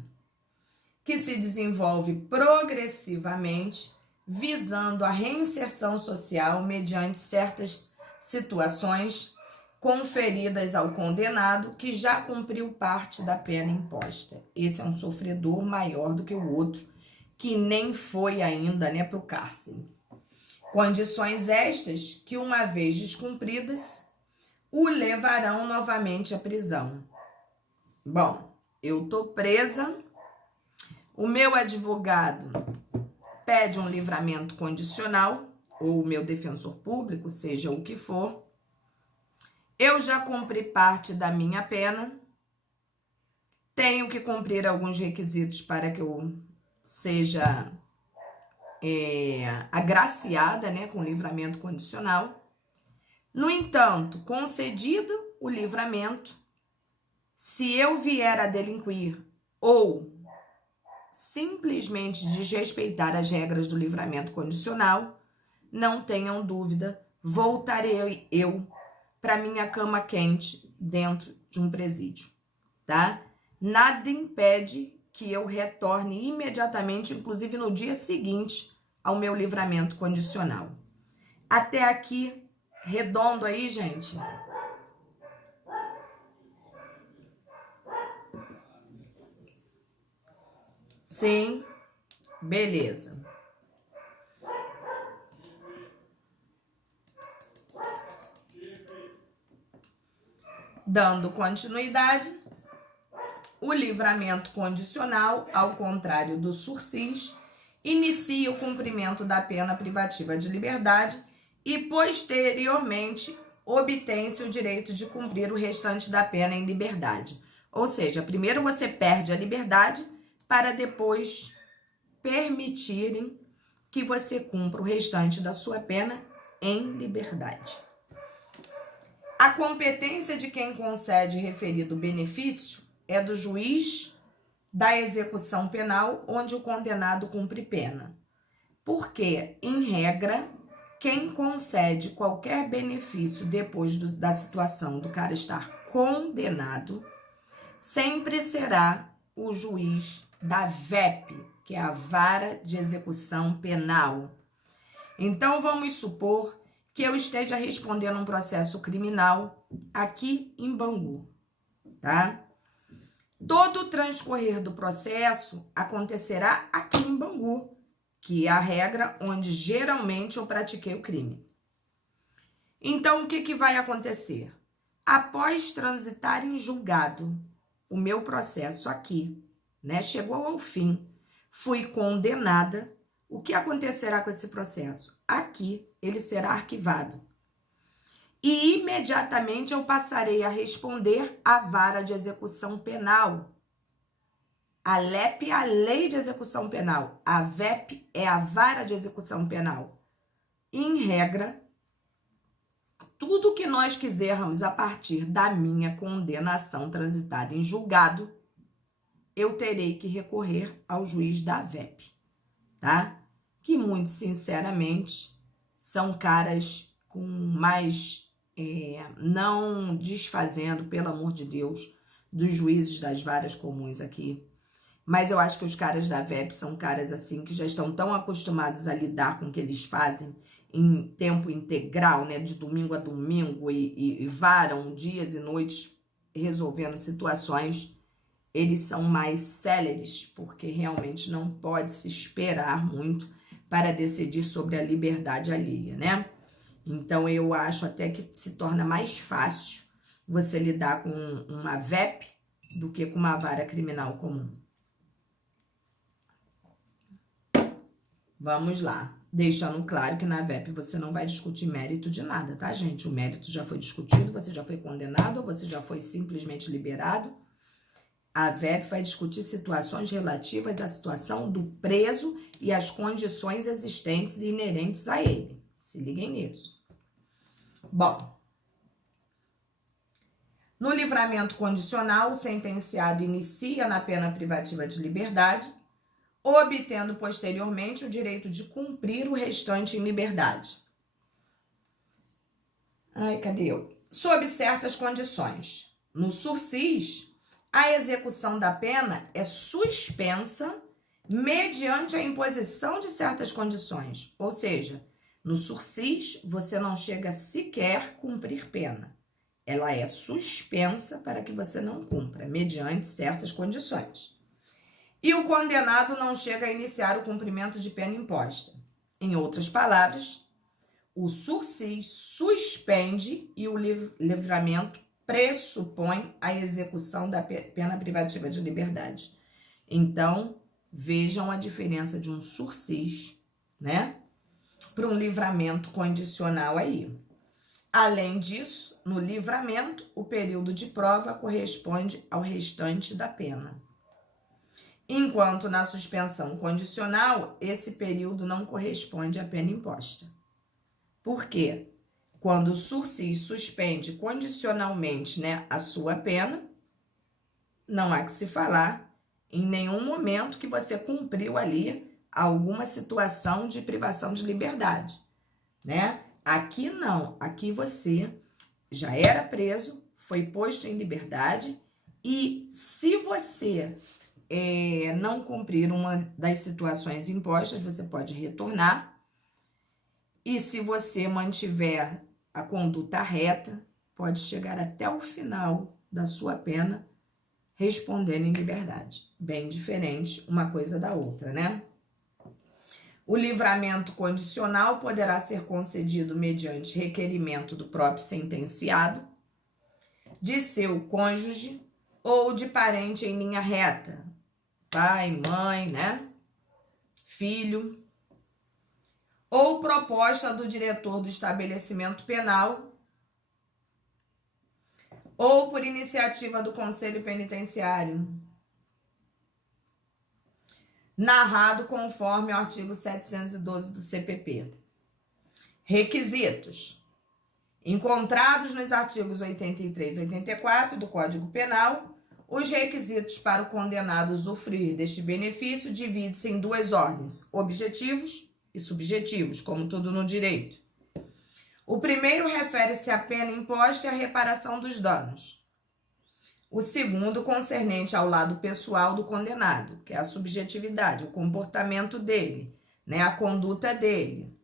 que se desenvolve progressivamente, visando a reinserção social mediante certas situações conferidas ao condenado que já cumpriu parte da pena imposta. Esse é um sofredor maior do que o outro, que nem foi ainda, né, para o cárcere. Condições estas que, uma vez descumpridas, o levarão novamente à prisão. Bom, eu tô presa, o meu advogado pede um livramento condicional, ou o meu defensor público, seja o que for, eu já cumpri parte da minha pena, tenho que cumprir alguns requisitos para que eu seja agraciada, né, com livramento condicional. No entanto, concedido o livramento, se eu vier a delinquir ou simplesmente desrespeitar as regras do livramento condicional, não tenham dúvida, voltarei eu para minha cama quente dentro de um presídio, tá? Nada impede que eu retorne imediatamente, inclusive no dia seguinte, ao meu livramento condicional. Até aqui, redondo aí, gente? Sim, beleza. Dando continuidade, o livramento condicional, ao contrário do sursis, inicia o cumprimento da pena privativa de liberdade e, posteriormente, obtém-se o direito de cumprir o restante da pena em liberdade. Ou seja, primeiro você perde a liberdade para depois permitirem que você cumpra o restante da sua pena em liberdade. A competência de quem concede referido benefício é do juiz da execução penal onde o condenado cumpre pena. Porque, em regra, quem concede qualquer benefício depois da situação do cara estar condenado sempre será o juiz da VEP, que é a Vara de Execução Penal. Então, vamos supor que eu esteja respondendo um processo criminal aqui em Bangu, tá? Todo o transcorrer do processo acontecerá aqui em Bangu, que é a regra onde geralmente eu pratiquei o crime. Então, o que vai acontecer? Após transitar em julgado o meu processo aqui, né, chegou ao fim, fui condenada, o que acontecerá com esse processo? Aqui ele será arquivado. E imediatamente eu passarei a responder à Vara de Execução Penal. A LEP é a Lei de Execução Penal. A VEP é a Vara de Execução Penal. Em regra, tudo que nós quisermos a partir da minha condenação transitada em julgado, eu terei que recorrer ao juiz da VEP, tá? Que, muito sinceramente, são caras com mais... não desfazendo, pelo amor de Deus, dos juízes das varas comuns aqui. Mas eu acho que os caras da VEP são caras assim que já estão tão acostumados a lidar com o que eles fazem em tempo integral, né, de domingo a domingo, e varam dias e noites resolvendo situações. Eles são mais céleres, porque realmente não pode se esperar muito para decidir sobre a liberdade alheia, né? Então, eu acho até que se torna mais fácil você lidar com uma VEP do que com uma vara criminal comum. Vamos lá. Deixando claro que na VEP você não vai discutir mérito de nada, tá, gente? O mérito já foi discutido, você já foi condenado ou você já foi simplesmente liberado. A VEP vai discutir situações relativas à situação do preso e as condições existentes e inerentes a ele. Se liguem nisso. Bom, no livramento condicional, o sentenciado inicia na pena privativa de liberdade, obtendo posteriormente o direito de cumprir o restante em liberdade. Cadê eu? Sob certas condições. No sursis, a execução da pena é suspensa mediante a imposição de certas condições. Ou seja, no sursis, você não chega sequer a cumprir pena. Ela é suspensa para que você não cumpra, mediante certas condições. E o condenado não chega a iniciar o cumprimento de pena imposta. Em outras palavras, o sursis suspende e o livramento pressupõe a execução da pena privativa de liberdade. Então, vejam a diferença de um sursis, né, para um livramento condicional aí. Além disso, no livramento, o período de prova corresponde ao restante da pena. Enquanto na suspensão condicional, esse período não corresponde à pena imposta. Por quê? Quando o sursis suspende condicionalmente, né, a sua pena, não há que se falar em nenhum momento que você cumpriu ali alguma situação de privação de liberdade, né? Aqui não, aqui você já era preso, foi posto em liberdade e se você não cumprir uma das situações impostas, você pode retornar. E se você mantiver a conduta reta, pode chegar até o final da sua pena respondendo em liberdade. Bem diferente uma coisa da outra, né? O livramento condicional poderá ser concedido mediante requerimento do próprio sentenciado, de seu cônjuge ou de parente em linha reta, pai, mãe, né? Filho, ou proposta do diretor do estabelecimento penal, ou por iniciativa do Conselho Penitenciário, narrado conforme o artigo 712 do CPP. Requisitos. Encontrados nos artigos 83 e 84 do Código Penal, os requisitos para o condenado usufruir deste benefício dividem-se em duas ordens, objetivos e subjetivos, como tudo no direito. O primeiro refere-se à pena imposta e à reparação dos danos. O segundo, concernente ao lado pessoal do condenado, que é a subjetividade, o comportamento dele, né, a conduta dele.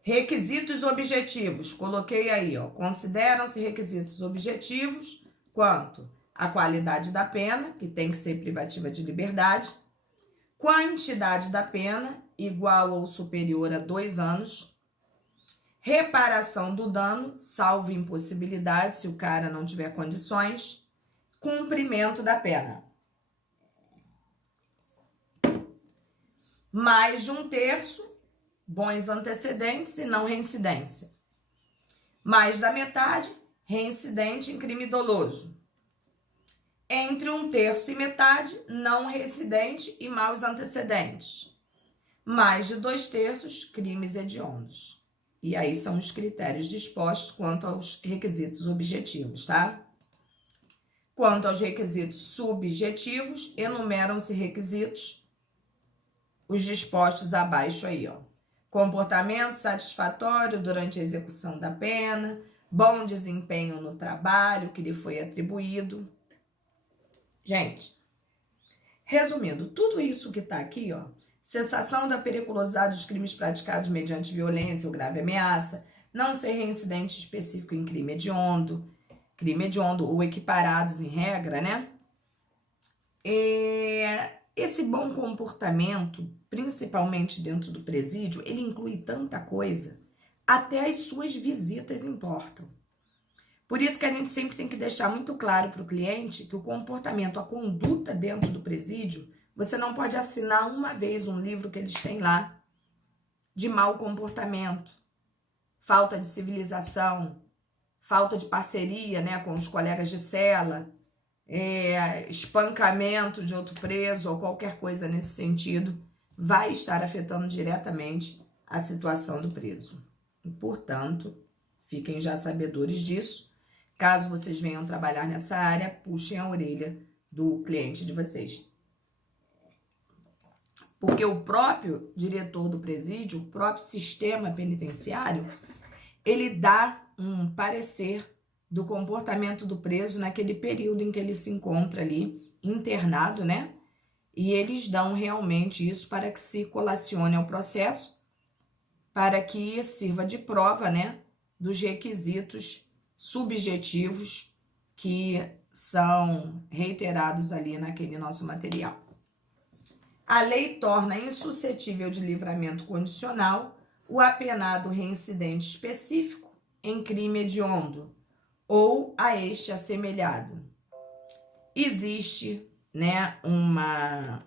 Requisitos objetivos, coloquei aí, ó, consideram-se requisitos objetivos quanto a qualidade da pena, que tem que ser privativa de liberdade, quantidade da pena, igual ou superior a 2 anos, reparação do dano, salvo impossibilidade, se o cara não tiver condições, cumprimento da pena. Mais de 1/3, bons antecedentes e não reincidência. Mais da metade, reincidente em crime doloso. Entre 1/3 e metade, não reincidente e maus antecedentes. Mais de 2/3, crimes hediondos. E aí são os critérios dispostos quanto aos requisitos objetivos, tá? Quanto aos requisitos subjetivos, enumeram-se requisitos, os dispostos abaixo aí, ó. Comportamento satisfatório durante a execução da pena, bom desempenho no trabalho que lhe foi atribuído. Gente, resumindo, tudo isso que tá aqui, ó, cessação da periculosidade dos crimes praticados mediante violência ou grave ameaça, não ser reincidente específico em crime hediondo ou equiparados em regra, né? Esse bom comportamento, principalmente dentro do presídio, ele inclui tanta coisa, até as suas visitas importam. Por isso que a gente sempre tem que deixar muito claro para o cliente que o comportamento, a conduta dentro do presídio, você não pode assinar uma vez um livro que eles têm lá de mau comportamento, falta de civilização, falta de parceria, né, com os colegas de cela, espancamento de outro preso ou qualquer coisa nesse sentido, vai estar afetando diretamente a situação do preso. E, portanto, fiquem já sabedores disso. Caso vocês venham trabalhar nessa área, puxem a orelha do cliente de vocês. Porque o próprio diretor do presídio, o próprio sistema penitenciário, ele dá um parecer do comportamento do preso naquele período em que ele se encontra ali internado, né? E eles dão realmente isso para que se colacione ao processo, para que sirva de prova, né, dos requisitos subjetivos que são reiterados ali naquele nosso material. A lei torna insuscetível de livramento condicional o apenado reincidente específico em crime hediondo ou a este assemelhado. Existe, né, uma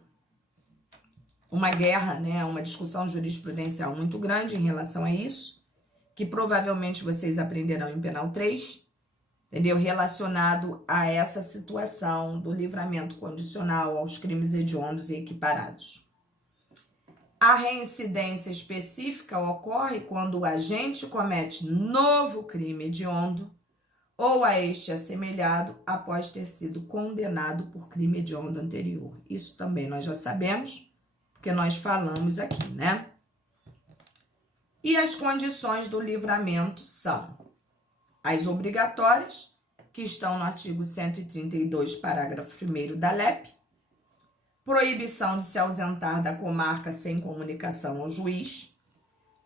guerra, né, uma discussão jurisprudencial muito grande em relação a isso, que provavelmente vocês aprenderão em Penal 3, entendeu? Relacionado a essa situação do livramento condicional aos crimes hediondos e equiparados. A reincidência específica ocorre quando o agente comete novo crime hediondo ou a este assemelhado após ter sido condenado por crime hediondo anterior. Isso também nós já sabemos, porque nós falamos aqui, né? E as condições do livramento são as obrigatórias, que estão no artigo 132, parágrafo 1º da LEP, proibição de se ausentar da comarca sem comunicação ao juiz.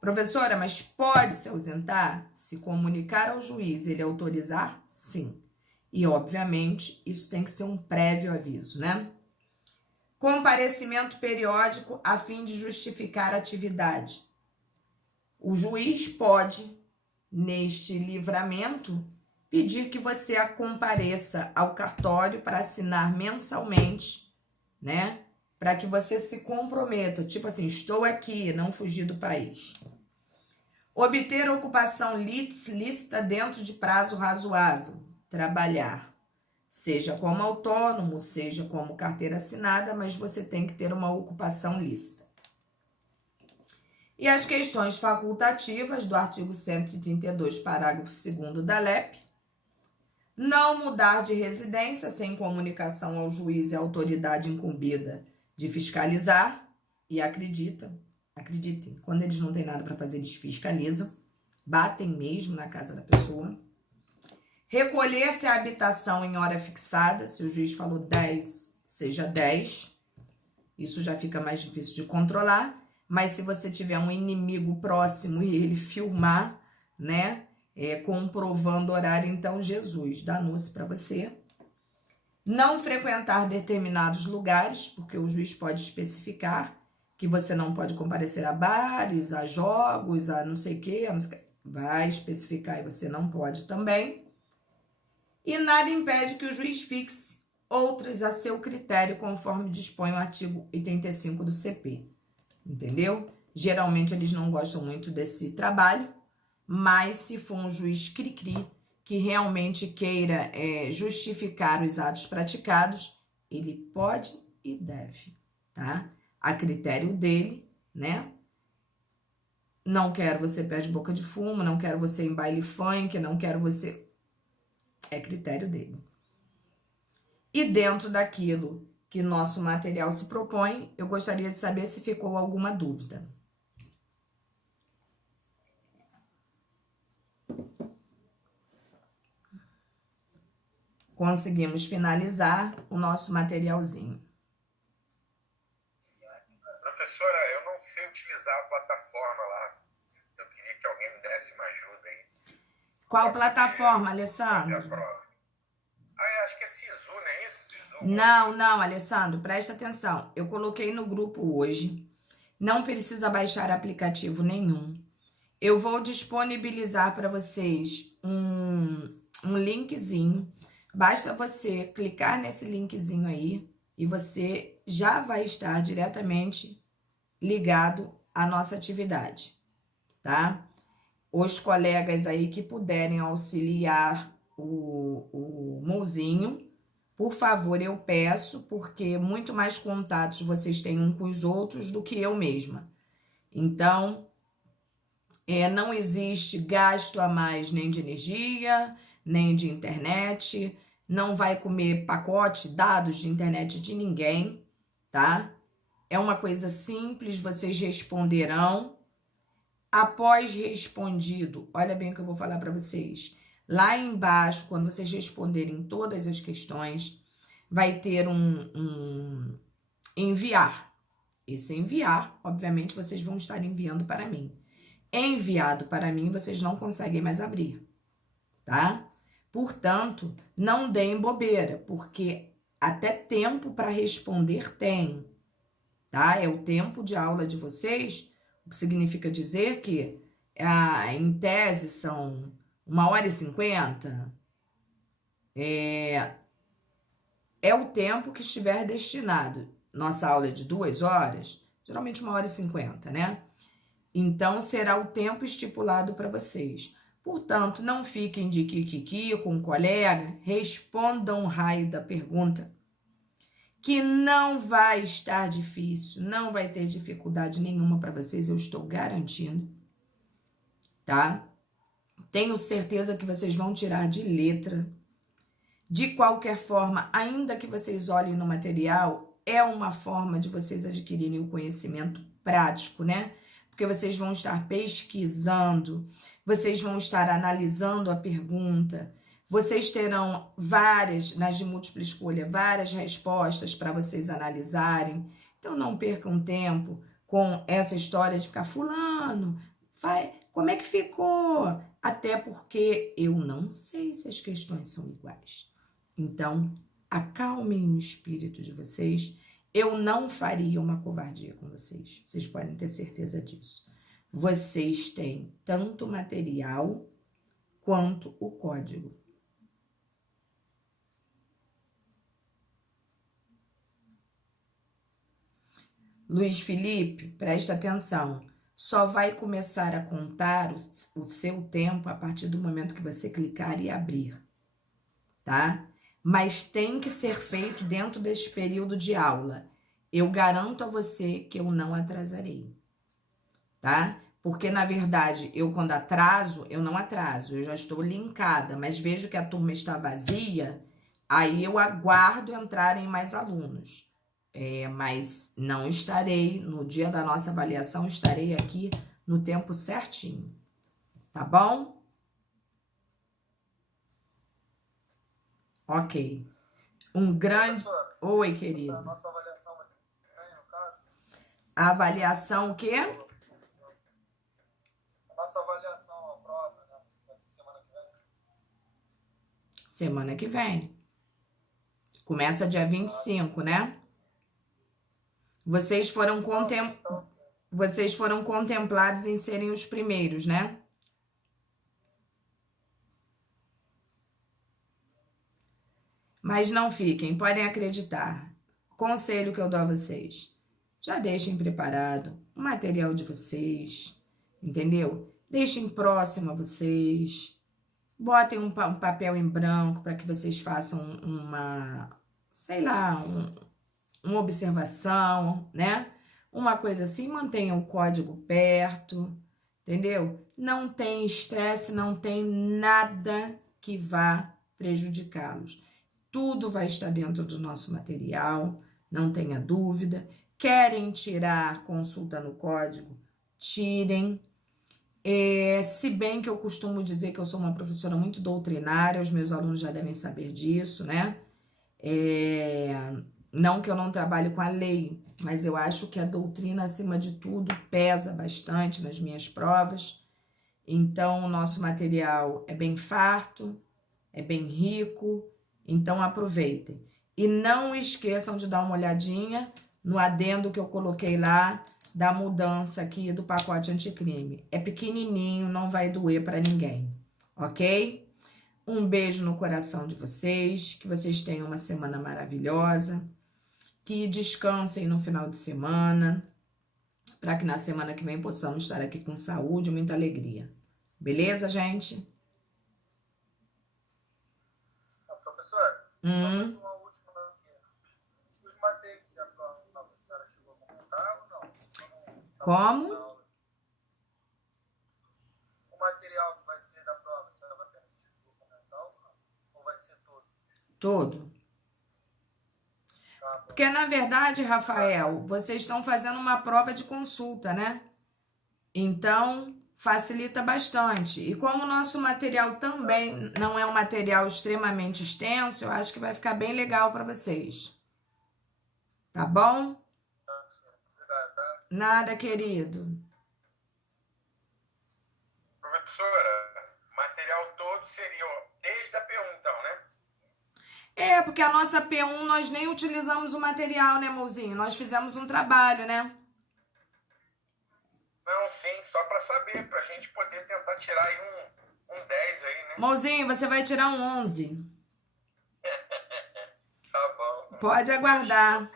Professora, mas pode se ausentar? Se comunicar ao juiz, ele autorizar? Sim. E, obviamente, isso tem que ser um prévio aviso, né? Comparecimento periódico a fim de justificar a atividade. O juiz pode, neste livramento, pedir que você compareça ao cartório para assinar mensalmente, né? Para que você se comprometa, tipo assim, estou aqui, não fugi do país. Obter ocupação lícita dentro de prazo razoável, trabalhar, seja como autônomo, seja como carteira assinada, mas você tem que ter uma ocupação lícita. E as questões facultativas do artigo 132, parágrafo 2º da LEP, não mudar de residência sem comunicação ao juiz e à autoridade incumbida de fiscalizar, e acreditem, quando eles não têm nada para fazer, eles fiscalizam, batem mesmo na casa da pessoa. Recolher-se à habitação em hora fixada. Se o juiz falou 10, seja 10. Isso já fica mais difícil de controlar. Mas se você tiver um inimigo próximo e ele filmar, né, comprovando o horário, então Jesus danou-se para você. Não frequentar determinados lugares, porque o juiz pode especificar que você não pode comparecer a bares, a jogos, a não sei o quê. Vai especificar e você não pode também. E nada impede que o juiz fixe outras a seu critério, conforme dispõe o artigo 85 do CP. Entendeu? Geralmente eles não gostam muito desse trabalho, mas se for um juiz cri-cri que realmente queira justificar os atos praticados, ele pode e deve, tá? A critério dele, né? Não quero você perto de boca de fumo, não quero você em baile funk, não quero você... É critério dele. E dentro daquilo que nosso material se propõe, eu gostaria de saber se ficou alguma dúvida. Conseguimos finalizar o nosso materialzinho. Professora, eu não sei utilizar a plataforma lá. Eu queria que alguém me desse uma ajuda aí. Qual plataforma, Alessandro? Fazer a prova. Acho que é Sisu, não é isso? Sisu, Não, Alessandro, presta atenção. Eu coloquei no grupo hoje. Não precisa baixar aplicativo nenhum. Eu vou disponibilizar para vocês um linkzinho. Basta você clicar nesse linkzinho aí e você já vai estar diretamente ligado à nossa atividade, tá? Os colegas aí que puderem auxiliar o Mozinho, por favor, eu peço, porque muito mais contatos vocês têm um com os outros do que eu mesma. Então, não existe gasto a mais nem de energia, nem de internet, não vai comer pacote, dados de internet de ninguém, tá? É uma coisa simples, vocês responderão. Após respondido, olha bem o que eu vou falar para vocês. Lá embaixo, quando vocês responderem todas as questões, vai ter um enviar. Esse enviar, obviamente, vocês vão estar enviando para mim. Enviado para mim, vocês não conseguem mais abrir, tá? Portanto, não deem bobeira, porque até tempo para responder tem, tá? É o tempo de aula de vocês, o que significa dizer que em tese são 1h50, é o tempo que estiver destinado. Nossa aula é de 2 horas, geralmente 1h50, né? Então, será o tempo estipulado para vocês. Portanto, não fiquem de kikiki com o colega, respondam o raio da pergunta, que não vai estar difícil, não vai ter dificuldade nenhuma para vocês, eu estou garantindo, tá? Tenho certeza que vocês vão tirar de letra. De qualquer forma, ainda que vocês olhem no material, é uma forma de vocês adquirirem o conhecimento prático, né? Porque vocês vão estar pesquisando, vocês vão estar analisando a pergunta, vocês terão nas de múltipla escolha, várias respostas para vocês analisarem. Então, não percam tempo com essa história de ficar fulano, como é que ficou? Até porque eu não sei se as questões são iguais. Então, acalmem o espírito de vocês. Eu não faria uma covardia com vocês. Vocês podem ter certeza disso. Vocês têm tanto material quanto o código. Luiz Felipe, presta atenção. Só vai começar a contar o seu tempo a partir do momento que você clicar e abrir, tá? Mas tem que ser feito dentro desse período de aula. Eu garanto a você que eu não atrasarei, tá? Porque, na verdade, quando atraso, eu não atraso, eu já estou linkada, mas vejo que a turma está vazia, aí eu aguardo entrarem mais alunos. Mas não estarei, no dia da nossa avaliação, estarei aqui no tempo certinho, tá bom? Ok. Um grande... Professora, Oi, querido. a nossa avaliação vai ser bem, no caso? A avaliação o quê? A nossa avaliação, a prova, né? Vai ser semana que vem. Semana que vem. Começa dia 25, né? Vocês foram, Vocês foram contemplados em serem os primeiros, né? Mas não fiquem, podem acreditar. Conselho que eu dou a vocês. Já deixem preparado o material de vocês, entendeu? Deixem próximo a vocês. Botem um papel em branco para que vocês façam uma, sei lá, uma observação, né? Uma coisa assim, mantenham o código perto, entendeu? Não tem estresse, não tem nada que vá prejudicá-los. Tudo vai estar dentro do nosso material, não tenha dúvida. Querem tirar consulta no código? Tirem. Se bem que eu costumo dizer que eu sou uma professora muito doutrinária, os meus alunos já devem saber disso, né? Não que eu não trabalhe com a lei, mas eu acho que a doutrina, acima de tudo, pesa bastante nas minhas provas. Então, o nosso material é bem farto, é bem rico, então aproveitem. E não esqueçam de dar uma olhadinha no adendo que eu coloquei lá, da mudança aqui do pacote anticrime. É pequenininho, não vai doer para ninguém, ok? Um beijo no coração de vocês, que vocês tenham uma semana maravilhosa, que descansem no final de semana, para que na semana que vem possamos estar aqui com saúde e muita alegria. Beleza, gente? Professora, só mais uma última aqui. Os materiais que a senhora chegou a comentar ou não? Como? O material que vai ser da prova, a senhora vai permitir comentar ou não? Ou vai ser todo? Todo. Porque, na verdade, Rafael, vocês estão fazendo uma prova de consulta, né? Então, facilita bastante. E como o nosso material também não é um material extremamente extenso, eu acho que vai ficar bem legal para vocês. Tá bom? Nada, querido. Professora, material todo seria desde a P1, então, né? Porque a nossa P1 nós nem utilizamos o material, né, Mouzinho? Nós fizemos um trabalho, né? Não, sim, só para saber, para a gente poder tentar tirar aí um 10 aí, né? Mouzinho, você vai tirar um 11. Tá bom. Pode aguardar.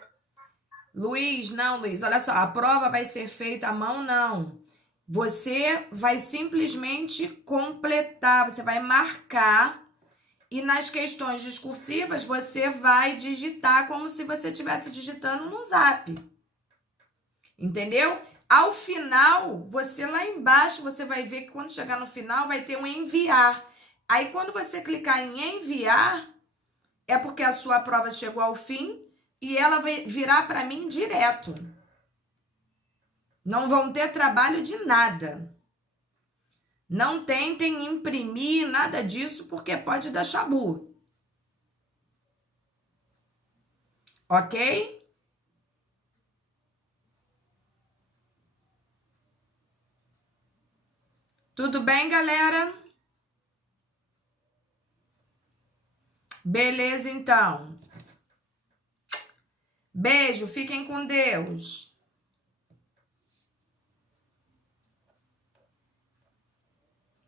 Luiz, olha só, a prova vai ser feita à mão, não. Você vai simplesmente completar, você vai marcar e nas questões discursivas você vai digitar como se você estivesse digitando no Zap. Entendeu? Ao final, você lá embaixo, você vai ver que quando chegar no final vai ter um enviar. Aí quando você clicar em enviar, é porque a sua prova chegou ao fim e ela vai virar para mim direto. Não vão ter trabalho de nada. Não tentem imprimir nada disso, porque pode dar chabu. Ok? Tudo bem, galera? Beleza, então. Beijo, fiquem com Deus.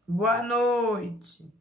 Boa noite.